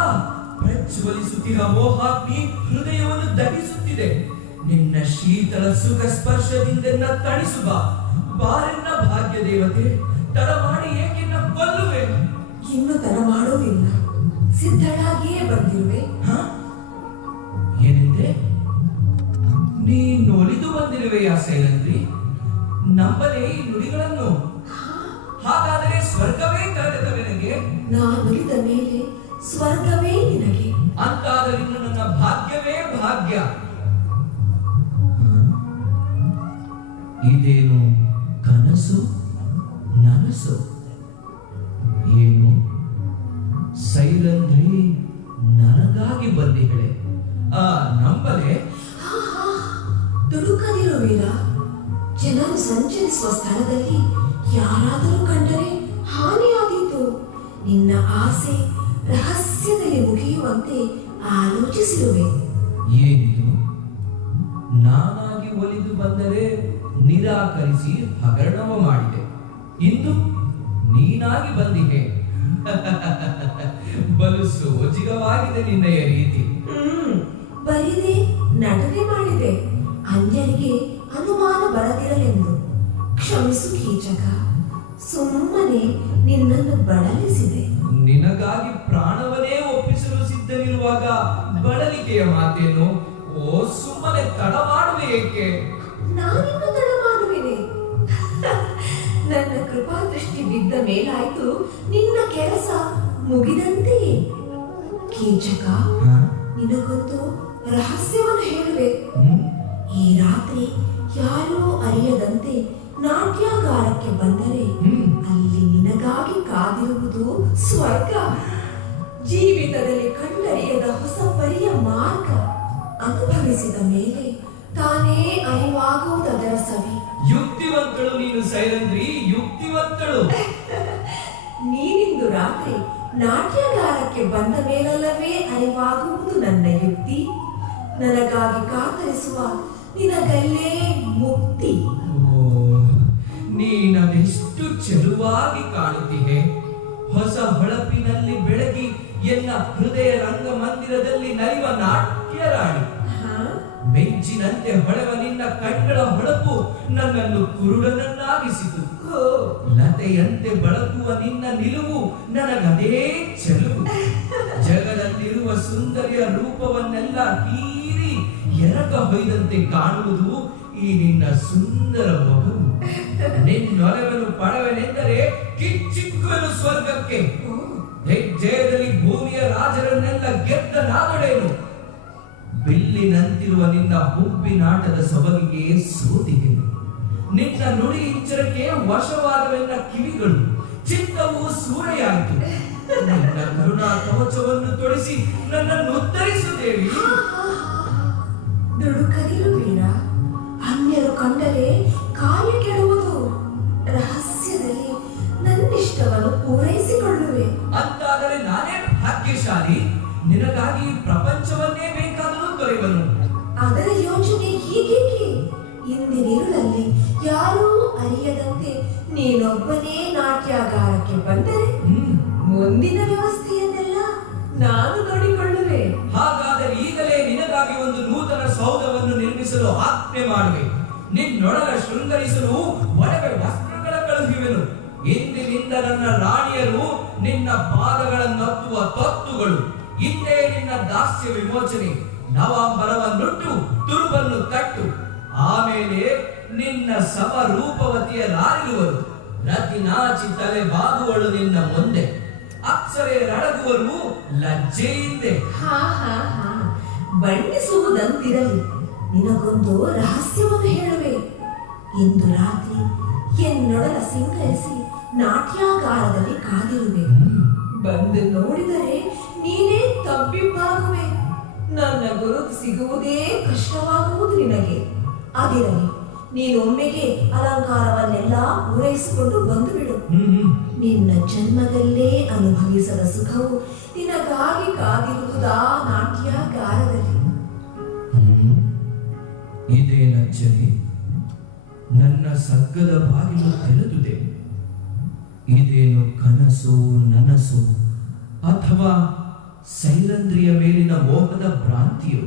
ಪ್ರಜ್ವಲಿಸುತ್ತಿರುವ ಮೋಹಾಗ್ನಿ ಹೃದಯವನ್ನು ದಹಿಸುತ್ತಿದೆ. ನಿನ್ನ ಶೀತಲ ಸುಖ ಸ್ಪರ್ಶದಿಂದ ತಣಿಸು ಬಾ. ಬಾರೆನ್ನ ಭಾಗ್ಯ ದೇವತೆ, ತಡ ಮಾಡಿ ಏಕೆನ್ನ ಕೊಲ್ಲುವೆ? ಇನ್ನು ತಡ ಮಾಡುವುದಿಲ್ಲ, ಸಿದ್ಧಳಾಗಿಯೇ ಬಂದಿರುವೆ. ಏನೆಂದೆ? ನೀನು ಒಲಿದು ಬಂದಿರುವೆಯಾ ಸೈರಂಧ್ರಿ? ನಂಬಲೇ ಈ ನುಡಿಗಳನ್ನು? ಹಾಗಾದರೆ ಸ್ವರ್ಗವೇ ಕರೆದವೆ ನನಗೆ. ನಾನುಳಿದ ಮೇಲೆ ಸ್ವರ್ಗವೇ ನಿನಗೆ. ಅಂತಾದರೆ ಇನ್ನು ನನ್ನ ಭಾಗ್ಯವೇ ಭಾಗ್ಯ. ಇದೇನು ಕನಸು ನನಸು? ಏನು ಸೈರಂಧ್ರಿ ನನಗಾಗಿ ಬಂದಿಹಳೆ? ನಂಬಲೆ? ದುಡುಕದಿರುವಿರ. ಜನರು ಸಂಚರಿಸುವ ಸ್ಥಳದಲ್ಲಿ ಯಾರಾದರೂ ಕಂಡರೆ ಹಾನಿಯಾದೀತು. ನಿನ್ನ ಆಸೆ ರಹಸ್ಯದಲ್ಲಿ ಮುಗಿಯುವಂತೆ ಆಲೋಚಿಸಿರುವೆ. ಏನಿದು? ನಾನಾಗಿ ಒಲಿದು ಬಂದರೆ ನಿರಾಕರಿಸಿ ಹಗರಣವ ಮಾಡಿದೆ. ಇಂದು ನೀನಾಗಿ ಬಂದಿಗೆ. ಬಲು ಸೋಜಿಗವಾಗಿದೆ ನಿನ್ನಯ ರೀತಿ. ಬರಿದೆ ನಟನೆ ಮಾಡಿದೆ, ಅಂಜನಿಗೆ ಅನುಮಾನ ಬರದಿರಲೆಂದು. ಕ್ಷಮಿಸು ಕೀಚಕ, ಸುಮ್ಮನೆ ನಿನ್ನನ್ನು ಬಳಲಿಸಿದೆ. ನಿನಗಾಗಿ ಪ್ರಾಣವನ್ನೇ ಒಪ್ಪಿಸಲು ಸಿದ್ಧನಿರುವಾಗ ಬಳಲಿಕೆಯ ಮಾತೇನು? ಓ, ಸುಮ್ಮನೆ ತಡ ಮಾಡುವೆ ಏಕೆ? ನಾನಿನ್ನು ತಡ ಮಾಡುವೆನೆ? ನನ್ನ ಕೃಪಾ ದೃಷ್ಟಿ ಬಿದ್ದ ಮೇಲಾಯ್ತು ನಿನ್ನ ಕೆಲಸ ಮುಗಿದಂತೆಯೇ. ಕೀಚಕ, ನಿನಗೊಂದು ರಹಸ್ಯವನ್ನು ಹೇಳುವೆ. ಈ ರಾತ್ರಿ ಯಾರೂ ಅರಿಯದಂತೆ ನಾಟ್ಯಾಗಾರಕ್ಕೆ ಬಂದರೆ ಅಲ್ಲಿ ನಿನಗಾಗಿ ಕಾದಿರುವುದು ಸ್ವರ್ಗ. ಜೀವಿತದಲ್ಲಿ ಕಂಡರಿಯದ ಹೊಸ ಪರಿಯ ಮಾರ್ಗ. ಅನುಭವಿಸಿದ ಮೇಲೆ ತಾನೇ ಅರಿವಾಗುವುದರ ಸವಿ. ಯುಕ್ತಿವಂತಳು ನೀನು ಸೈರಂಧ್ರಿ, ಯುಕ್ತಿವಂತಳು. ನೀನಿಂದು ರಾತ್ರಿ ನಾಟ್ಯಗಾರಕ್ಕೆ ಬಂದ ಮೇಲಲ್ಲವೇ ಅರಿವಾಗುವುದು ನನ್ನ ಯುಕ್ತಿ. ನನಗಾಗಿ ಕಾತರಿಸುವ ನಿನಗಲ್ಲೇ ಮುಕ್ತಿ. ನೀನದೆಷ್ಟು ಚೆಲುವಾಗಿ ಕಾಣುತ್ತಿದೆ. ಹೊಸ ಹೊಳಪಿನಲ್ಲಿ ಬೆಳಗಿ ಎನ್ನ ಹೃದಯ ರಂಗಮಂದಿರದಲ್ಲಿ ನಲಿವ ನಾಟ್ಯ ರಾಣಿ. ಮೆಂಚಿನಂತೆ ಹೊಳೆವ ನಿನ್ನ ಕಣ್ಗಳ ಹೊಳಪು ನನ್ನನ್ನು ಕುರುಡನನ್ನಾಗಿಸಿತು. ಲತೆಯಂತೆ ಬಳಕುವ ನಿನ್ನ ನಿಲುವು ನನಗದೇ ಚೆಲುವು. ಜಗದಲ್ಲಿರುವ ಸುಂದರಿಯ ರೂಪವನ್ನೆಲ್ಲ ಹೀರಿ ಎರಕ ಹೊಯ್ದಂತೆ ಕಾಣುವುದು ಈ ನಿನ್ನ ಸುಂದರ ಮಗು. ನಿನ್ನೊಲವನ್ನು ಪಡವೆನೆಂದರೆ ಕಿಚ್ಚಿಕ್ಕುವೆನು ಸ್ವರ್ಗಕ್ಕೆ. ಹೆಜ್ಜೆಯಲ್ಲಿ ಭೂಮಿಯ ರಾಜರನ್ನೆಲ್ಲ ಗೆದ್ದ ನಾದೊಡೇನು. ಬಿಲ್ಲಿನಂತಿರುವ ನಿನ್ನ ಹುಬ್ಬಿನಾಟದ ಸೊಬಗಿಗೆ ಸೋತಿಗೆನು. ನಿನ್ನ ನುಡಿ ಇಂಚರಕ್ಕೆ ವಶವಾದವೆನ್ನ ಕಿವಿಗಳು. ಚಿತ್ತವು ಸೂರೆಯಾಯಿತು. ನಿನ್ನ ಕರುಣಾ ಕವಚವನ್ನು ತೊಡಿಸಿ ನನ್ನನ್ನು ಉತ್ತರಿಸುತ್ತೇವೆ. ದುಡುಕದಿರುವೀರ. ಅನ್ಯರು ಕಂಡರೆ ಕಾರ್ಯ ಕೆಡುವುದು. ರಹಸ್ಯದಲ್ಲಿ ನನ್ನಿಷ್ಟವನ್ನು ಪೂರೈಸಿಕೊಳ್ಳುವೆ. ಅಂತಾದರೆ ನಾನೇ ಭಾಗ್ಯಶಾಲಿ. ನಿನಗಾಗಿ ಪ್ರಪಂಚವನ್ನೇ ಬೇಕಾದರೂ ತೊರೆಯುವನು. ಅದರ ಯೋಚನೆ ಹೀಗೇಕೆ? ಇಂದಿನಿರುಳಲ್ಲಿ ಯಾರೂ ಅರಿಯದಂತೆ ನೀನೊಬ್ಬನೇ ನಾಟ್ಯಾಗಾರಕ್ಕೆ ಬಂದರೆ ಮುಂದಿನ ವ್ಯವಸ್ಥೆಯನ್ನೆಲ್ಲ ನಾನು ನೋಡಿಕೊಳ್ಳುವೆ. ಹಾಗಾದರೆ ಈಗಲೇ ನಿನಗಾಗಿ ಒಂದು ನೂತನ ಸೌಧವನ್ನು ನಿರ್ಮಿಸಲು ಆಜ್ಞೆ ಮಾಡುವೆ. ನಿನ್ನೊಡಲ ಶೃಂಗರಿಸಲು ಒಡವೆ ವಸ್ತ್ರಗಳ ಕಳುಹಿವೆನು. ಇಂದಿನಿಂದ ನನ್ನ ರಾಣಿಯರು ನಿನ್ನ ಪಾದಗಳನ್ನೊತ್ತುವ ತೊತ್ತುಗಳು. ಇಂದೇ ನಿನ್ನ ದಾಸ್ಯ ವಿಮೋಚನೆ. ನವಾಂಬರವನ್ನುಟ್ಟು ತುರುಬನ್ನು ಕಟ್ಟು. ಆಮೇಲೆ ನಿನ್ನ ಸಮರೂಪವತಿಯ ಲಾರಿರುವರು. ರತಿ ನಾಚಿ ತಲೆ ಬಾಗುವಳು ನಿನ್ನ ಮುಂದೆ. ಅಪ್ಸರೆಯರಡಗುವರು ಲಜ್ಜೆಯಿಂದೆ. ಹಾ ಹಾ ಹಾ ಬಣ್ಣಿಸುವುದಂತಿರಲಿ, ನಿನಗೊಂದು ರಹಸ್ಯವನ್ನು ಹೇಳುವೆ. ಇಂದು ರಾತ್ರಿ ಎನ್ನೊಡಲ ಸಿಂಗರಿಸಿ ನಾಟ್ಯಾಗಾರದಲ್ಲಿ ಕಾದಿರುವೆ. ಬಂದು ನೋಡಿದರೆ ನೀನೇ ತಬ್ಬಿಬ್ಬಾಗುವೆ. ನನ್ನ ಗುರುತು ಸಿಗುವುದೇ ಕಷ್ಟವಾಗುವುದು ನಿನಗೆ. ಅದಿರಲಿ, ನೀನೊಮ್ಮೆಗೆ ಅಲಂಕಾರವನ್ನೆಲ್ಲ ಪೂರೈಸಿಕೊಂಡು ಬಂದು ಬಿಡು. ನಿನ್ನ ಜನ್ಮದಲ್ಲೇ ಅನುಭವಿಸದ ಸುಖವು ನಿನಗಾಗಿ ಕಾದಿರುವುದಾ ನಾಟ್ಯಾಗಾರದಲ್ಲಿ. ಇದೇನಜ್ಜನಿ, ನನ್ನ ಸರ್ಗದ ಬಾಗಿಲು ತೆರೆದುದೆ. ಇದೇನು ಕನಸು ನನಸು ಅಥವಾ ಸೈರಂಧ್ರಿಯ ಮೇಲಿನ ಮೋಹದ ಭ್ರಾಂತಿಯು?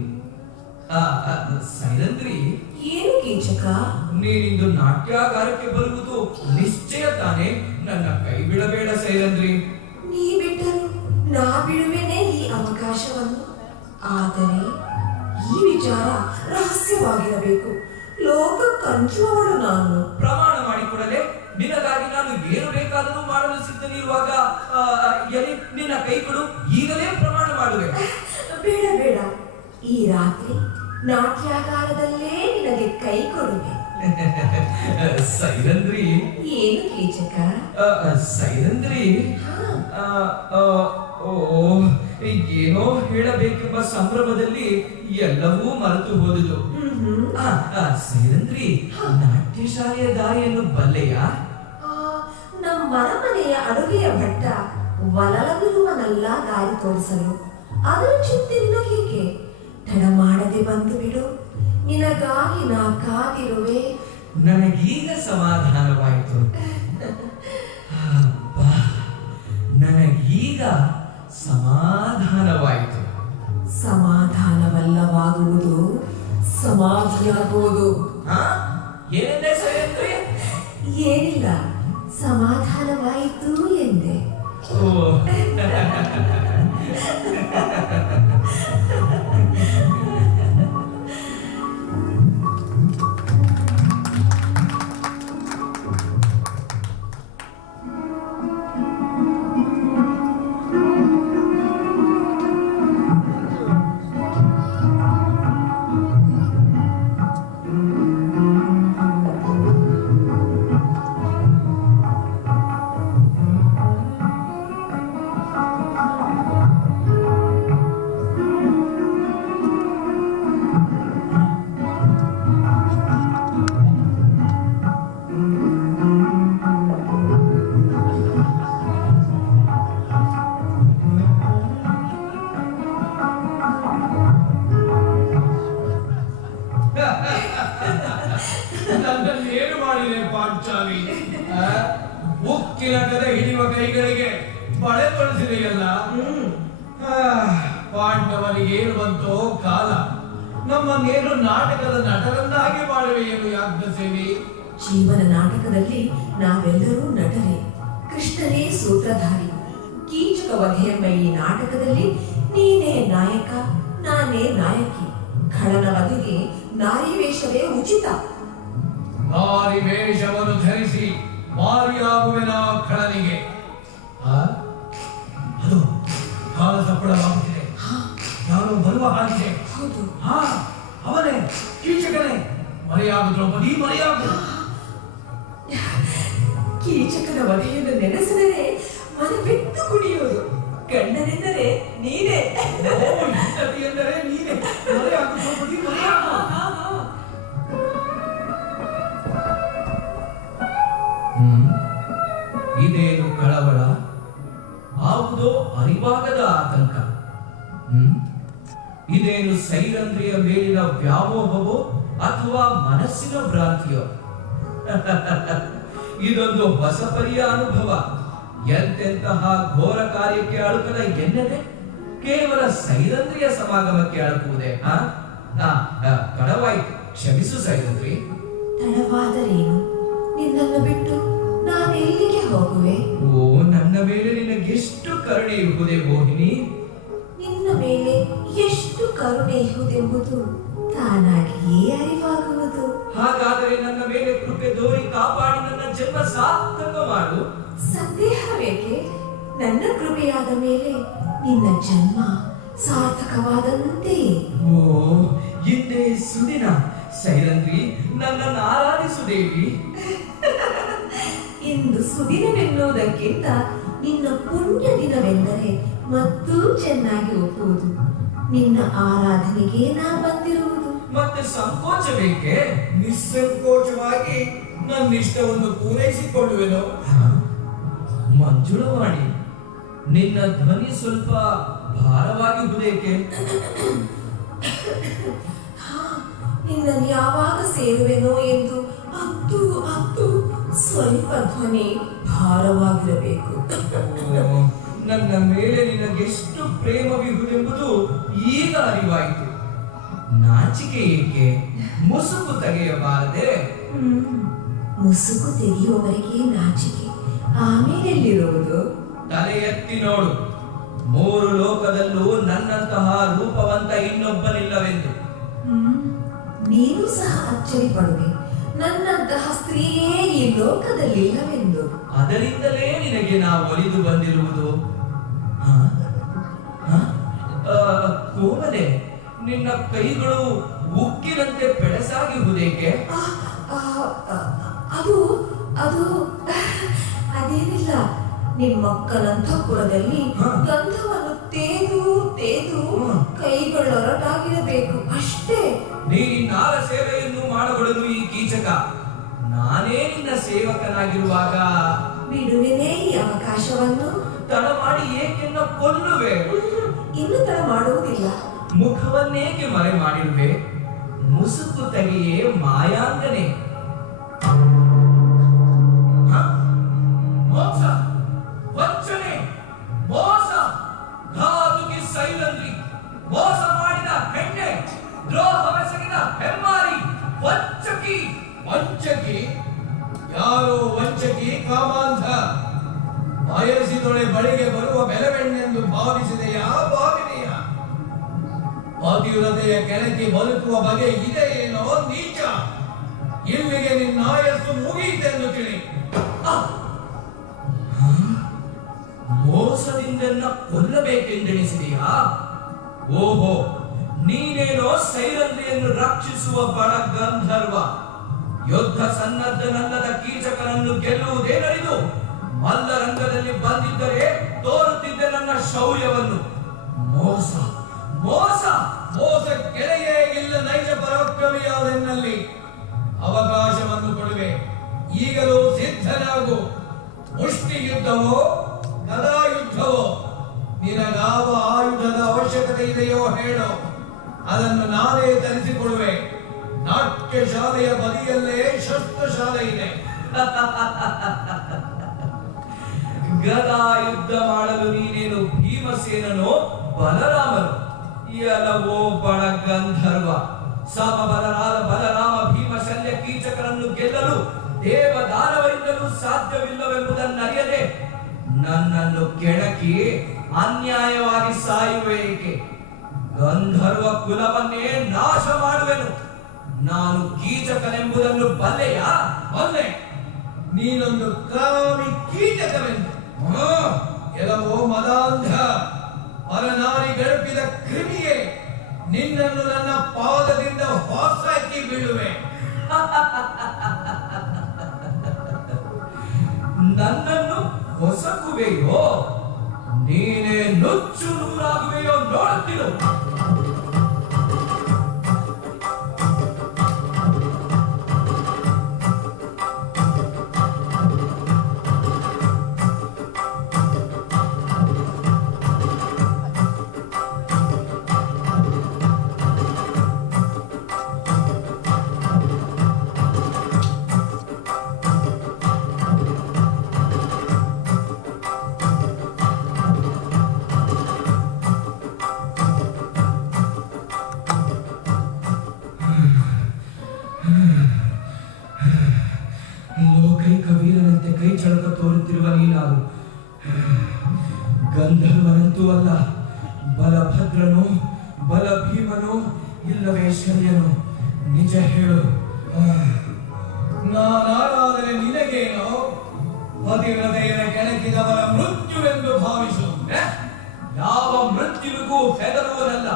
ಸೈರಂಧ್ರಿ, ಏನು ಕೀಚಕ? ನೀನಿಂದು ನಾಟ್ಯಾಗಾರಕ್ಕೆ ಬರುವುದು ನಿಶ್ಚಯ ತಾನೆ? ನನ್ನ ಕೈ ಬಿಡಬೇಡ ಸೈರಂಧ್ರಿ. ನೀ ಬಿಟ್ಟರು ನಾ ಬಿಡುವೆನೆ ಈ ಅವಕಾಶವನ್ನು. ಆದರೆ ಈ ವಿಚಾರ ರಹಸ್ಯವಾಗಿರಬೇಕು. ಲೋಕ ಕಂಚುವವಳು ನಾನು. ಪ್ರಮಾಣ ಮಾಡಿಕೊಡಲೆ. ನಿನಗಾಗಿ ನಾನು ಏನು ಬೇಕಾದರೂ ಮಾಡಲು ಸಿದ್ಧನಿರುವಾಗ ಎಲ್ಲಿ ನಿನ್ನ ಕೈ ಕೊಡು, ಈಗಲೇ ಪ್ರಮಾಣ ಮಾಡುವೆ. ಬೇಡ ಬೇಡ, ಈ ರಾತ್ರಿ ನಾಟ್ಯಾಗಾರದಲ್ಲೇ ನಿನಗೆ ಕೈ ಕೊಡುವೆ. ಸೈರಂಧ್ರಿ. ಏನು ಕೀಚಕ? ಸೈರಂಧ್ರಿ, ಏನೋ ಹೇಳಬೇಕೆಂಬ ಸಂಭ್ರಮದಲ್ಲಿ ಎಲ್ಲವೂ ಮರೆತು ಹೋದುದು. ಸೈರಂಧ್ರಿ, ನಾಟ್ಯ ಶಾಲೆಯ ದಾರಿಯನ್ನು ಬಲ್ಲೆಯ? ನಮ್ಮ ಮನೆಯ ಅಡುಗೆಯ ಭಟ್ಟ ವಲಲವಿರುವನೆಲ್ಲ ದಾರಿ ತೋರಿಸಲು. ಅದರ ಚಿಂತೆ ನಿನಗೇಕೆ? ತಡ ಮಾಡದೆ ಬಂದು ಬಿಡು. ನಿನಗಾಗಿ ನಾ ಕಾದಿರುವೆ. ನನಗೀಗ ಸಮಾಧಾನವಾಯಿತು. ನನಗೀಗ ಸಮಾಧಾನವಾಯಿತು. ಸಮಾಧಾನವಲ್ಲವಾಗುವುದು ಸಮಾಧಿಯಾಗುವುದು. ಏನೆಂದೆ ಸೈರಂಧ್ರಿ? ಏನಿಲ್ಲ, ಸಮಾಧಾನವಾಯಿತು ಎಂದೆ. ನನ್ನನ್ನೇನು ಮಾಡಿದೆ ಪಾಂಚಾಲಿ? ಉಕ್ಕಿನ ಕದ ಹಿಡಿಯುವ ಕೈಗಳಿಗೆ ಬಳೆ ತೊಡಿಸಿದೆಯಲ್ಲ. ಪಾಂಡವನಿಗೆ ಏನು ಬಂತೋ ಕಾಲ. ನಮ್ಮನ್ನೇನು ನಾಟಕದ ನಟರನ್ನಾಗಿ ಮಾಡುವೆಯೇನು ಯಾಜ್ಞಸೇನಿ? ಜೀವನ ನಾಟಕದಲ್ಲಿ ನಾವೆಲ್ಲರೂ ನಟರೇ. ಕೃಷ್ಣನೇ ಸೂತ್ರಧಾರಿ. ಕೀಚಕ ವಧೆಯೆಂಬ ಈ ನಾಟಕದಲ್ಲಿ ನೀನೇ ನಾಯಕ, ನಾನೇ ನಾಯಕಿ. ಖಳನ ವಧೆಗೆ ನಾರಿ ವೇಷವೇ ಉಚಿತ. ನಾರಿ ವೇಷವನ್ನು ಧರಿಸಿ ಮಾರಿಯಾಗುವೆನ ಖಳನಿಗೆ. ಅದು ಕಾಲ ಸಪ್ಪಳವಾಗುತ್ತಿದೆ. ಯಾರೋ ಬರುವ ಹಾಗಿದೆ. ಹೌದು, ಅವನೇ ಕೀಚಕನೇ. ಮರೆಯಾಗು ದ್ರೌಪದಿ, ಮರೆಯಾಗು. ಕೀಚಕನ ವಧೆಯನ್ನು ನೆನೆಸಿದರೆ ಮನ ಬಿಟ್ಟು ಕುಣಿಯೋದು. ಗಂಡನೆಂದರೆ ನೀನೇ. ಎಂದರೆ ನೀನೇ. ಮರೆಯಾಗು ದ್ರೌಪದಿ, ಮರೆಯಾಗು. ಇದೇನು ಕಳವಳ? ಯಾವುದೋ ಅರಿವಾಗದ ಆತಂಕ. ಇದೇನು ಸೈರಂಧ್ರಿಯ ಮೇಲಿನ ವ್ಯಾಮೋಹವೋ ಅಥವಾ ಮನಸ್ಸಿನ ಭ್ರಾಂತಿಯೋ? ಇದೊಂದು ಹೊಸ ಪರಿಯ ಅನುಭವ. ಎಂತೆಂತಹ ಘೋರ ಕಾರ್ಯಕ್ಕೆ ಅಳುಕದ ಎನ್ನದೆ ಕೇವಲ ಸೈರಂಧ್ರಿಯ ಸಮಾಗಮಕ್ಕೆ ಅಳುಕುವುದೇ? ತಡವಾಯಿತು, ಕ್ಷಮಿಸು ಸೈರಂಧ್ರಿ. ತಡವಾದರೇನು? ನಿನ್ನನ್ನು ಬಿಟ್ಟು ನಾನು ಎಲ್ಲಿಗೆ ಹೋಗುವೆ? ಓ, ನನ್ನ ಮೇಲೆ ನಿನಗೆಷ್ಟು ಕರುಣೆ ಇರುವುದೇ ಮೋಹಿನಿ? ನಿನ್ನ ಮೇಲೆ ಎಷ್ಟು ಕರುಣೆ ಇರುವುದೆಂಬುದು ತಾನಾಗಿಯೇ ಅರಿವಾಗುವುದು. ಹಾಗಾದರೆ ನನ್ನ ಮೇಲೆ ಕೃಪೆ ತೋರಿ ಕಾಪಾಡಿ ನನ್ನ ಜನ್ಮ ಸಾರ್ಥಕ ಮಾಡು. ಸಂದೇಹವೇಕೆ? ನನ್ನ ಕೃಪೆಯಾದ ಮೇಲೆ ನಿನ್ನ ಜನ್ಮ ಸಾರ್ಥಕವಾದಂತೆ. ಓ ಇಂದೇ ಸುದಿನ ಸೈರಂದ್ರಿ, ನನ್ನನ್ನು ಆರಾಧಿಸು ದೇವಿ. ಇಂದು ಸುದಿನವೆನ್ನುವುದಕ್ಕಿಂತ ನಿನ್ನ ಪುಣ್ಯ ದಿನವೆಂದರೆ ಮತ್ತೂ ಚೆನ್ನಾಗಿ ಒಪ್ಪುವುದು. ನಿನ್ನ ಆರಾಧನೆಗೆ ನಾ ಬಂದಿರುವುದು. ಮತ್ತೆ ಸಂಕೋಚ ಬೇಕೆ? ನಿಸ್ಸಂಕೋಚವಾಗಿ ನನ್ನ ಇಷ್ಟವನ್ನು ಪೂರೈಸಿಕೊಳ್ಳುವೆನು. ಮಂಜುಳವಾಣಿ, ನಿನ್ನ ಧ್ವನಿ ಸ್ವಲ್ಪ ಭಾರವಾಗಿ ಹುದೇಕೆ? ನಿನ್ನನ್ನು ಯಾವಾಗ ಸೇರುವೆನೋ ಎಂದು ಅತ್ತು ಸ್ವಲ್ಪ ಧ್ವನಿ ಭಾರವಾಗಿರಬೇಕು. ನನ್ನ ಮೇಲೆ ನಿನಗೆಷ್ಟು ಪ್ರೇಮವಿಹುದೆಂಬುದು ಈಗ ಅರಿವಾಯಿತು. ನಾಚಿಕೆ ಏಕೆ? ಮುಸುಕು ತೆಗೆಯಬಾರದೆ? ಮುಸುಕು ತೆಗೆಯುವವರೆಗೆ ನಾಚಿಕೆ, ಆಮೇಲೆಲ್ಲಿರುವುದು? ತಲೆ ಎತ್ತಿ ನೋಡು, 3 ಲೋಕದಲ್ಲೂ ನನ್ನಂತಹ ರೂಪವಂತ ಇನ್ನೊಬ್ಬನಿಲ್ಲವೆಂದು. ನೀನು ಸಹ ಅಚ್ಚರಿ ಪಡುವೆ, ನನ್ನಂತಹ ಸ್ತ್ರೀಯೇ ಈ ಲೋಕದಲ್ಲಿಲ್ಲವೆಂದು. ಅದರಿಂದಲೇ ನಿನಗೆ ನಾ ಒಲಿದು ಬಂದಿರುವುದು. ಕೋಮಲೆ, ನಿನ್ನ ಕೈಗಳು ಉಕ್ಕಿನಂತೆ ಬೆಳಸಾಗಿರುವುದೇಕೆ? ಅದು ಅದು ಅದೇನಿಲ್ಲ, ನಿಮ್ಮಕ್ಕನಂತಃಪುರದಲ್ಲಿ ಗಂಧವನ್ನು ತೇದು ಕೈಗಳೊರಟಾಗಿರಬೇಕು ಅಷ್ಟೇ. ನೀನಿನ್ನಾರ ಸೇವೆಯನ್ನು ಮಾಡಬಡಲು ಈ ಕೀಚಕ. ನಾನೇ ನಿನ್ನ ಸೇವಕನಾಗಿರುವಾಗ ಬಿಡುವೆನೇ ಈ ಅವಕಾಶವನ್ನು. ತಡ ಮಾಡಿ ಏಕೆನ್ನ ಕೊಲ್ಲುವೆ? ಇನ್ನು ತಡ ಮಾಡುವುದಿಲ್ಲ. ಮುಖವನ್ನೇಕೆ ಮರೆ ಮಾಡಿರುವೆ? ಮುಸುಕು ತೆಗೆಯೇ ಮಾಯಾಂಗನೆ. ಮೋಸ, ವಂಚನೆ, ಮೋಸ, ಘಾತುಕಿ ಸೈರಂದ್ರಿ, ಮೋಸ ಮಾಡಿದ ಹೆಣ್ಣೆ, ದ್ರೋಹವೆಸಗಿದ ಹೆಮ್ಮಾರಿ, ವಂಚಕಿ. ವಂಚಕಿ? ಯಾರೋ ವಂಚಕಿ? ಕಾಮಾಂಧ. ಬಯಸಿದೊಳೆ ಬಳಿಗೆ ಬರುವ ಬೆಲವೆಣ್ಣೆಂದು ಭಾವಿಸಿದೆಯಾ? ಭಾವಿದೆಯ? ಪತಿವ್ರತೆಯ ಕೆಳಗೆ ಬದುಕುವ ಬಗೆ ಇದೆಯೇನೋ ನೀಚ. ಇಲ್ಲಿಗೆ ನಿನ್ನ ಆಯಸ್ಸು ಮುಗಿಯಿತೆಂದು ತಿಳಿ. ಮೋಸದಿಂದ ಕೊಲ್ಲಬೇಕೆಂದೆಣಿಸಿದೆಯಾ? ಓಹೋ, ನೀನೇನೋ ಸೈರಂದ್ರಿಯನ್ನು ರಕ್ಷಿಸುವ ಬಡ ಗಂಧರ್ವ. ಯುದ್ಧ ಸನ್ನದ್ಧನಲ್ಲದ ಕೀಚಕನನ್ನು ಗೆಲ್ಲುವುದೇನರಿದು ಮಲ್ಲರಂಗದಲ್ಲಿ ಬಂದಿದ್ದರೆ ತೋರುತ್ತಿದ್ದೆ ನನ್ನ ಶೌರ್ಯವನ್ನು. ಮೋಸ, ಮೋಸ, ಮೋಸ ಕೆಳೆಯೇ ಇಲ್ಲ. ನೈಜ ಪರಾಕ್ರಮಿಯಾದೆನ್ನಲ್ಲಿ ಅವಕಾಶವನ್ನು ಕೊಡುವೆ. ಈಗಲೂ ಸಿದ್ಧನಾಗು. ಮುಷ್ಟಿ ಯುದ್ಧವೋ ಗದಾ ಯುದ್ಧವೋ? ನಿನಗಾವ ಆಯುಧದ ಅವಶ್ಯಕತೆ ಇದೆಯೋ ಹೇಳೋ, ಅದನ್ನು ನಾನೇ ತರಿಸಿಕೊಡುವೆ. ನಾಟ್ಯ ಶಾಲೆಯ ಬದಿಯಲ್ಲೇ ಶಸ್ತ್ರಶಾಲೆ ಇದೆ. ಗದಾ ಯುದ್ಧ ಮಾಡಲು ನೀನೇನು ಭೀಮಸೇನನೋ ಬಲರಾಮನು? ಎಲ್ಲವೋ ಬಡ ಗಂಧರ್ವ. ಸಮಬಲರಾದ ಬಲರಾಮ ಭೀಮ ಶಲ್ಯ ಕೀಚಕರನ್ನು ಗೆಲ್ಲಲು ದೇವದಾನವರಿಂದಲೂ ಸಾಧ್ಯವಿಲ್ಲವೆಂಬುದನ್ನರಿಯದೆ ನನ್ನನ್ನು ಕೆಣಕಿ ಅನ್ಯಾಯವಾಗಿ ಸಾಯುವೆ ಏಕೆ? ಗಂಧರ್ವ ಕುಲವನ್ನೇ ನಾಶ ಮಾಡುವೆನು. ನಾನು ಕೀಚಕನೆಂಬುದನ್ನು ಬಲ್ಲೆಯಾ? ಬಲ್ಲೆ. ನೀನೊಂದು ಕಾಮಿ ಕೀಟಕವೆಂದು. ಎಲ್ಲವೋ ಮದಾಂಧ, ಪರನಾರಿ ಗಡಪಿದ ಕ್ರಿಮಿಯೇ, ನಿನ್ನನ್ನು ನನ್ನ ಪಾದದಿಂದ ಹೊಸಾಕಿ ಬೀಳುವೆ. ನನ್ನನ್ನು ಹೊಸಕುವೆಯೋ? ನೀನೇ ನುಚ್ಚು ನೂರಾಗುವೆಯೋ ನೋಡುತ್ತಿರು. ಲೋಕೈಕ ವೀರನಂತೆ ಕೈ ಚಳಕ ತೋರುತ್ತಿರುವ ನೀನಾರು ಗಂಧರ್ವನಂತೂ ಅಲ್ಲ. ಬಲಭದ್ರನು, ಬಲ ಭೀಮನು, ಇಲ್ಲವೇ ಶಲ್ಯನು? ನಿಜ ಹೇಳು. ನಾನಾದರೆ ನಿನಗೇನೋ? ಪತಿವ್ರತೆಯರ ಕೆಣಕಿದವರ ಮೃತ್ಯುವೆಂದು ಮಾಡುವವನಲ್ಲ.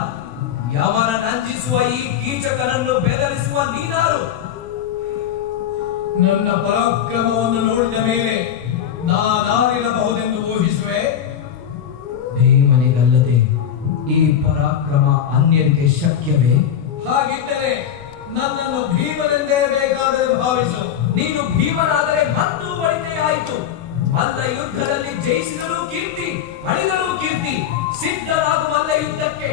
ಯಮನ ನಂಜಿಸುವ ಈ ಕೀಚಕನನ್ನು ಬೆದರಿಸುವ ನೀನಾರು? ನನ್ನ ಪರಾಕ್ರಮವನ್ನು ನೋಡಿದ ಮೇಲೆ ನಾನಾರಿರಬಹುದೆಂದು ಊಹಿಸುವೆ. ಭೀಮನಿಗಲ್ಲದೆ ಈ ಪರಾಕ್ರಮ ಅನ್ಯರಿಗೆ ಶಕ್ಯವೇ? ಹಾಗಿದ್ದರೆ ನನ್ನನ್ನು ಭೀಮನೆಂದೇ ಬೇಕಾದರೆ ಭಾವಿಸು. ನೀನು ಭೀಮನಾದರೆ ಮತ್ತು ಒಳಿತೆಯಾಯಿತು. ಮಲ್ಲ ಯುದ್ಧದಲ್ಲಿ ಜಯಿಸಿದರೂ ಕೀರ್ತಿ, ಅಳಿದರೂ ಕೀರ್ತಿ. ಸಿದ್ಧರಾಗು ಮಲ್ಲ ಯುದ್ಧಕ್ಕೆ.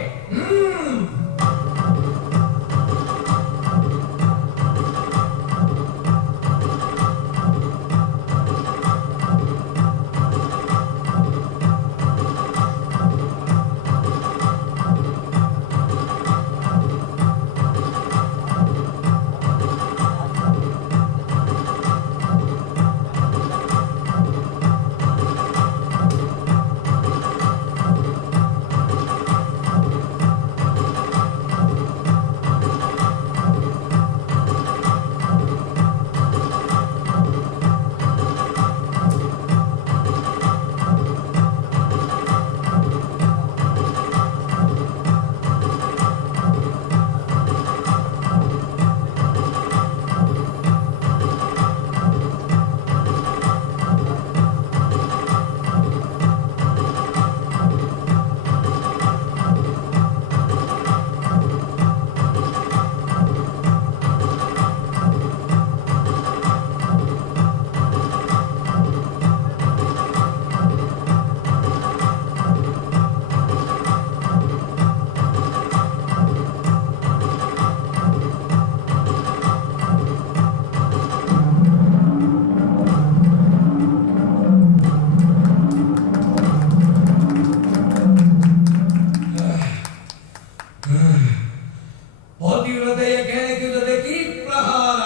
ಪತಿವ್ರತೆಯ ಕೆಣಕಿದರೆ ಕೀ ಪ್ರಹಾರ.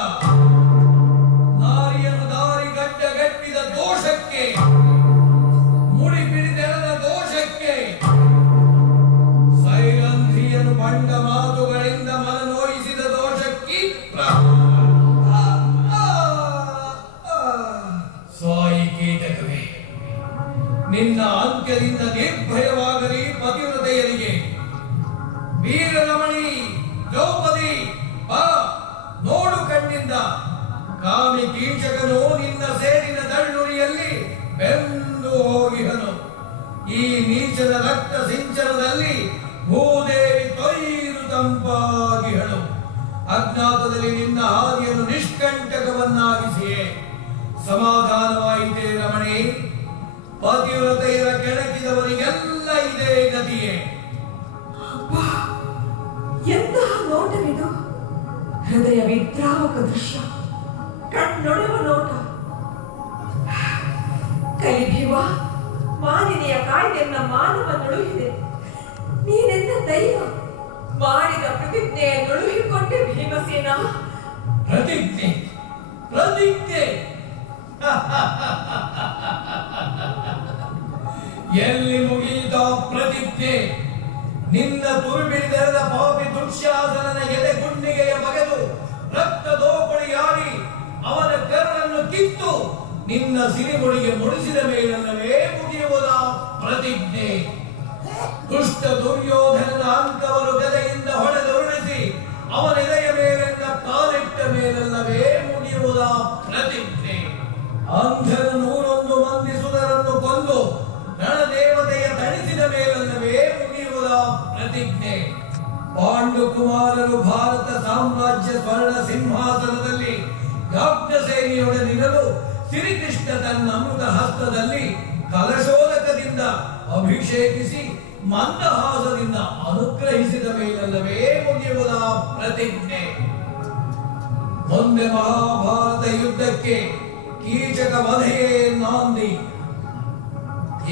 ನಾರಿಯನ್ನು ದಾರಿ ಗಡ್ಡಗಟ್ಟಿದ ದೋಷಕ್ಕೆ, ಮುಡಿ ಪಿಡಿದೆಳೆದ ದೋಷಕ್ಕೆ, ಸೈರಂಧ್ರಿಯನ್ನು ಬಂಡ ಮಾತುಗಳಿಂದ ಮನನೋಯಿಸಿದ ದೋಷಕ್ಕೆ ಸಾಯಿ ಕೀಟಕವೇ, ನಿನ್ನ ಅಂತ್ಯದಿಂದ ನಿರ್ಭಯವಾಗಲಿ ಪತಿವ್ರತೆಯರಿಗೆ. ವೀರರಮಣಿ ದ್ರೌಪದಿ, ಬಾ ನೋಡು ಕಣ್ಣಿಂದ. ಕಾಮಿ ಕೀಚಕನು ನಿನ್ನ ಸೇರಿನ ದಳ್ಳುರಿಯಲ್ಲಿ ಬೆಂದು ಹೋಗಿಹನು. ಈ ನೀಚನ ರಕ್ತ ಸಿಂಚನದಲ್ಲಿ ಭೂದೇವಿ ತೊಯ್ದು ತಂಪಾಗಿಹಳು. ಅಜ್ಞಾತದಲ್ಲಿ ನಿನ್ನ ಹಾದಿಯನ್ನು ನಿಷ್ಕಂಟಕವನ್ನಾಗಿಸಿಯೇ. ಸಮಾಧಾನವಾಯಿತೇ ರಮಣಿ? ಪತಿವ್ರತೆಯರ ಕೆಣಕಿದವರಿಗೆಲ್ಲ ಇದೇ ಗತಿಯೇ. ಎಂತಹ ನೋಟವಿದು! ಹೃದಯ ವಿದ್ರಾವಕ ದೃಶ್ಯ, ಕಣ್ಣೊಡೆವ ನೋಟ. ಕಲಿಭೀಮ, ಮಾನಿನಿಯ ಕಾಯ್ದೆಯನ್ನ ಮಾನವನ್ನೊಳುಹಿದೆ. ನೀನೆನ್ನ ದೈವ, ಮಾಡಿದ ಪ್ರತಿಜ್ಞೆಯನ್ನೊಳುಹಿಕೊಂಡೆ ಭೀಮಸೇನ. ಪ್ರತಿಜ್ಞೆ ಪ್ರತಿಜ್ಞೆ ಎಲ್ಲಿ ಮುಗಿದ ಪ್ರತಿಜ್ಞೆ? ನಿನ್ನ ತುರುಬಿಡಿದೆರೆದ ಪಾಪಿ ದುಶ್ಯಾಸನನ ಎದೆ ಗುಂಡಿಗೆಯ ಬಗೆದು ರಕ್ತ ದೋಪಡಿಯಾಡಿ ಅವನ ಕರುಳನ್ನು ಕಿತ್ತು ನಿನ್ನ ಸಿರಿಮುಡಿಗೆ ಮುಡಿಸಿದ ಮೇಲಲ್ಲವೇ ಮುಗಿಯುವುದ ಪ್ರತಿಜ್ಞೆ? ದುಷ್ಟ ದುರ್ಯೋಧನನ ಅಂಕವನ್ನು ಗದೆಯಿಂದ ಹೊಡೆದುರುಳಿಸಿ ಅವನ ಎದೆಯ ಮೇಲೆಲ್ಲ ಕಾಲಿಟ್ಟ ಮೇಲಲ್ಲವೇ ಮುಗಿಯುವುದ ಪ್ರತಿಜ್ಞೆ? ಅಂಧನ 101 ಮಂದಿ ಸುರರನ್ನು ಕೊಂದು ರಣದೇವತೆಯ ತಣಿಸಿದ ಮೇಲಲ್ಲವೇ ಮುಗಿಯುವುದ ಪ್ರತಿಜ್ಞೆ? ಪಾಂಡು ಕುಮಾರರು ಭಾರತ ಸಾಮ್ರಾಜ್ಯ ಸ್ವರ್ಣ ಸಿಂಹಾಸನದಲ್ಲಿ ಗಾಬ್ಜಸೇನಿಯೊಡನಿರಲು ಶ್ರೀಕೃಷ್ಣ ತನ್ನ ಅಮೃತ ಹಸ್ತದಲ್ಲಿ ಕಲಶೋದಕದಿಂದ ಅಭಿಷೇಕಿಸಿ ಮಂದಹಾಸದಿಂದ ಅನುಗ್ರಹಿಸಿದ ಮೇಲಲ್ಲವೇ ಮುಗಿಯುವುದ ಪ್ರತಿಜ್ಞೆ? ಮುಂದೆ ಮಹಾಭಾರತ ಯುದ್ಧಕ್ಕೆ ಕೀಚಕ ವಧೆಯೇ ನಾಂದಿ.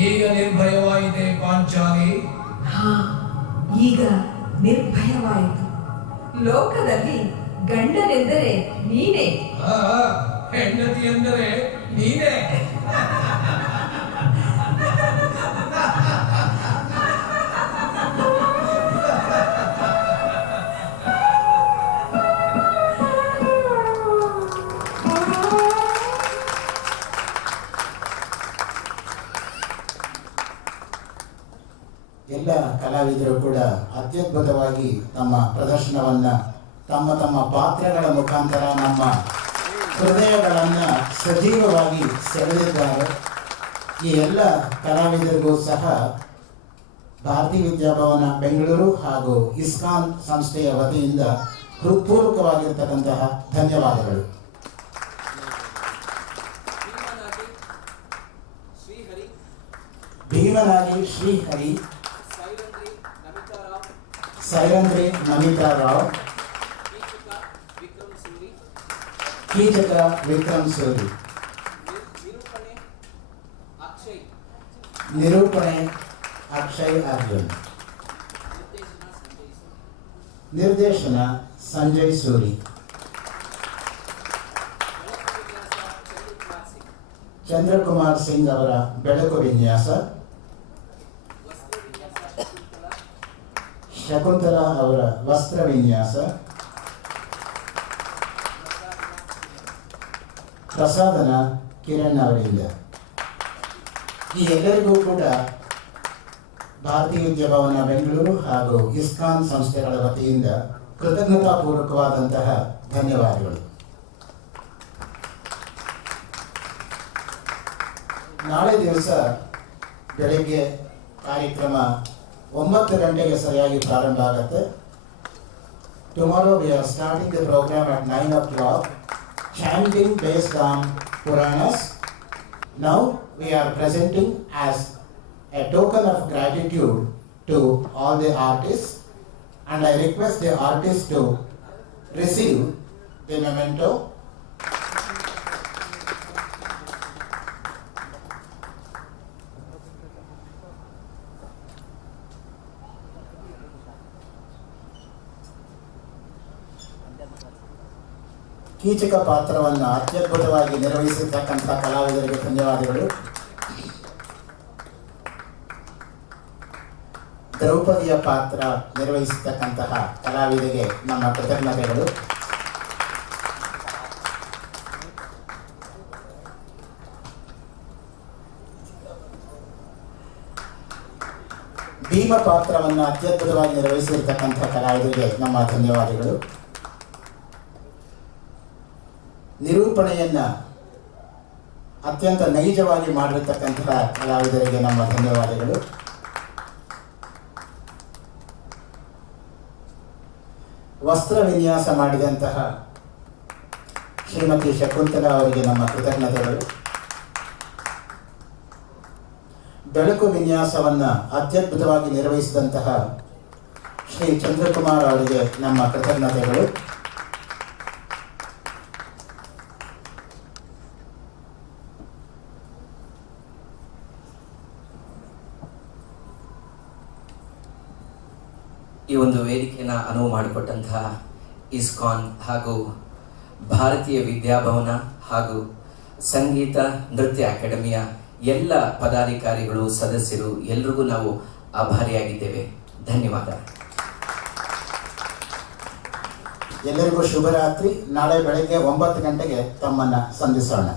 ಈಗ ನಿರ್ಭಯವಾಯಿತೆ ಪಾಂಚಾಲಿ? ಈಗ ನಿರ್ಭಯವಾಯಿತು. ಲೋಕದಲ್ಲಿ ಗಂಡನೆಂದರೆ ನೀನೇ, ಹೆಂಡತಿ ಎಂದರೆ ನೀನೇ. ಎಲ್ಲ ಕಲಾವಿದರು ಕೂಡ ಅತ್ಯದ್ಭುತವಾಗಿ ತಮ್ಮ ಪ್ರದರ್ಶನವನ್ನು ತಮ್ಮ ತಮ್ಮ ಪಾತ್ರಗಳ ಮುಖಾಂತರ ನಮ್ಮ ಹೃದಯಗಳನ್ನು ಸಜೀವವಾಗಿ ಸೆಳೆದಿದ್ದಾರೆ. ಈ ಎಲ್ಲ ಕಲಾವಿದರಿಗೂ ಸಹ ಭಾರತೀಯ ವಿದ್ಯಾಭವನ ಬೆಂಗಳೂರು ಹಾಗೂ ಇಸ್ಕಾನ್ ಸಂಸ್ಥೆಯ ವತಿಯಿಂದ ಹೃತ್ಪೂರ್ವಕವಾಗಿರ್ತಕ್ಕಂತಹ ಧನ್ಯವಾದಗಳು. ಭೀಮನಾಗಿ ಶ್ರೀಹರಿ, ಸೈರಂದ್ರಿ ನಮಿತಾ ರಾವ್, ಕೀಚಕ ವಿಕ್ರಮ್ ಸೂರಿ, ನಿರೂಪಣೆ ಅಕ್ಷಯ್ ಅರ್ಜುನ್, ನಿರ್ದೇಶನ ಸಂಜಯ್ ಸೂರಿ, ಚಂದ್ರಕುಮಾರ್ ಸಿಂಗ್ ಅವರ ಬೆಳಕು ವಿನ್ಯಾಸ, ಶಕುಂತಲಾ ಅವರ ವಸ್ತ್ರ ವಿನ್ಯಾಸ, ಪ್ರಸಾದನ ಕಿರಣ್ ಅವರಿಂದ. ಈ ಎಲ್ಲರಿಗೂ ಕೂಡ ಭಾರತೀಯ ವಿದ್ಯಾಭವನ ಬೆಂಗಳೂರು ಹಾಗೂ ಇಸ್ಕಾನ್ ಸಂಸ್ಥೆಗಳ ವತಿಯಿಂದ ಕೃತಜ್ಞತಾಪೂರ್ವಕವಾದಂತಹ ಧನ್ಯವಾದಗಳು. ನಾಳೆ ದಿವಸ ಬೆಳಗ್ಗೆ ಕಾರ್ಯಕ್ರಮ 9 ಗಂಟೆಗೆ ಸರಿಯಾಗಿ ಪ್ರಾರಂಭ ಆಗುತ್ತೆ. Tomorrow we are starting the program at 9 o'clock, chanting based on Puranas. Now we are presenting as a token of gratitude to all the artists, and I request the artists to receive the memento. Keechaka ಪಾತ್ರವನ್ನು ಅತ್ಯದ್ಭುತವಾಗಿ ನಿರ್ವಹಿಸಿರ್ತಕ್ಕಂಥ ಕಲಾವಿದರಿಗೆ ಧನ್ಯವಾದಗಳು. ದ್ರೌಪದಿಯ ಪಾತ್ರ ನಿರ್ವಹಿಸತಕ್ಕಂತಹ ಕಲಾವಿದರಿಗೆ ನಮ್ಮ ಕೃತಜ್ಞತೆಗಳು. ಭೀಮ ಪಾತ್ರವನ್ನು ಅತ್ಯದ್ಭುತವಾಗಿ ನಿರ್ವಹಿಸಿರ್ತಕ್ಕಂಥ ಕಲಾವಿದರಿಗೆ ನಮ್ಮ ಧನ್ಯವಾದಗಳು. ನಿರೂಪಣೆಯನ್ನ ಅತ್ಯಂತ ನೈಜವಾಗಿ ಮಾಡಿರ್ತಕ್ಕಂತಹ ಕಲಾವಿದರಿಗೆ ನಮ್ಮ ಧನ್ಯವಾದಗಳು. ವಸ್ತ್ರ ವಿನ್ಯಾಸ ಮಾಡಿದಂತಹ ಶ್ರೀಮತಿ ಶಕುಂತಲಾ ಅವರಿಗೆ ನಮ್ಮ ಕೃತಜ್ಞತೆಗಳು. ಬೆಳಕು ವಿನ್ಯಾಸವನ್ನು ಅತ್ಯದ್ಭುತವಾಗಿ ನಿರ್ವಹಿಸಿದಂತಹ ಶ್ರೀ ಚಂದ್ರಕುಮಾರ್ ಅವರಿಗೆ ನಮ್ಮ ಕೃತಜ್ಞತೆಗಳು. ಈ ಒಂದು ವೇದಿಕೆಯನ್ನು ಅನುವು ಮಾಡಿಕೊಟ್ಟಂತಹ ಇಸ್ಕಾನ್ ಹಾಗೂ ಭಾರತೀಯ ವಿದ್ಯಾಭವನ ಹಾಗೂ ಸಂಗೀತ ನೃತ್ಯ ಅಕಾಡೆಮಿಯ ಎಲ್ಲ ಪದಾಧಿಕಾರಿಗಳು, ಸದಸ್ಯರು ಎಲ್ರಿಗೂ ನಾವು ಆಭಾರಿಯಾಗಿದ್ದೇವೆ. ಧನ್ಯವಾದ. ಎಲ್ಲರಿಗೂ ಶುಭರಾತ್ರಿ. ನಾಳೆ ಬೆಳಗ್ಗೆ 9 ಗಂಟೆಗೆ ತಮ್ಮನ್ನು ಸಂಧಿಸೋಣ.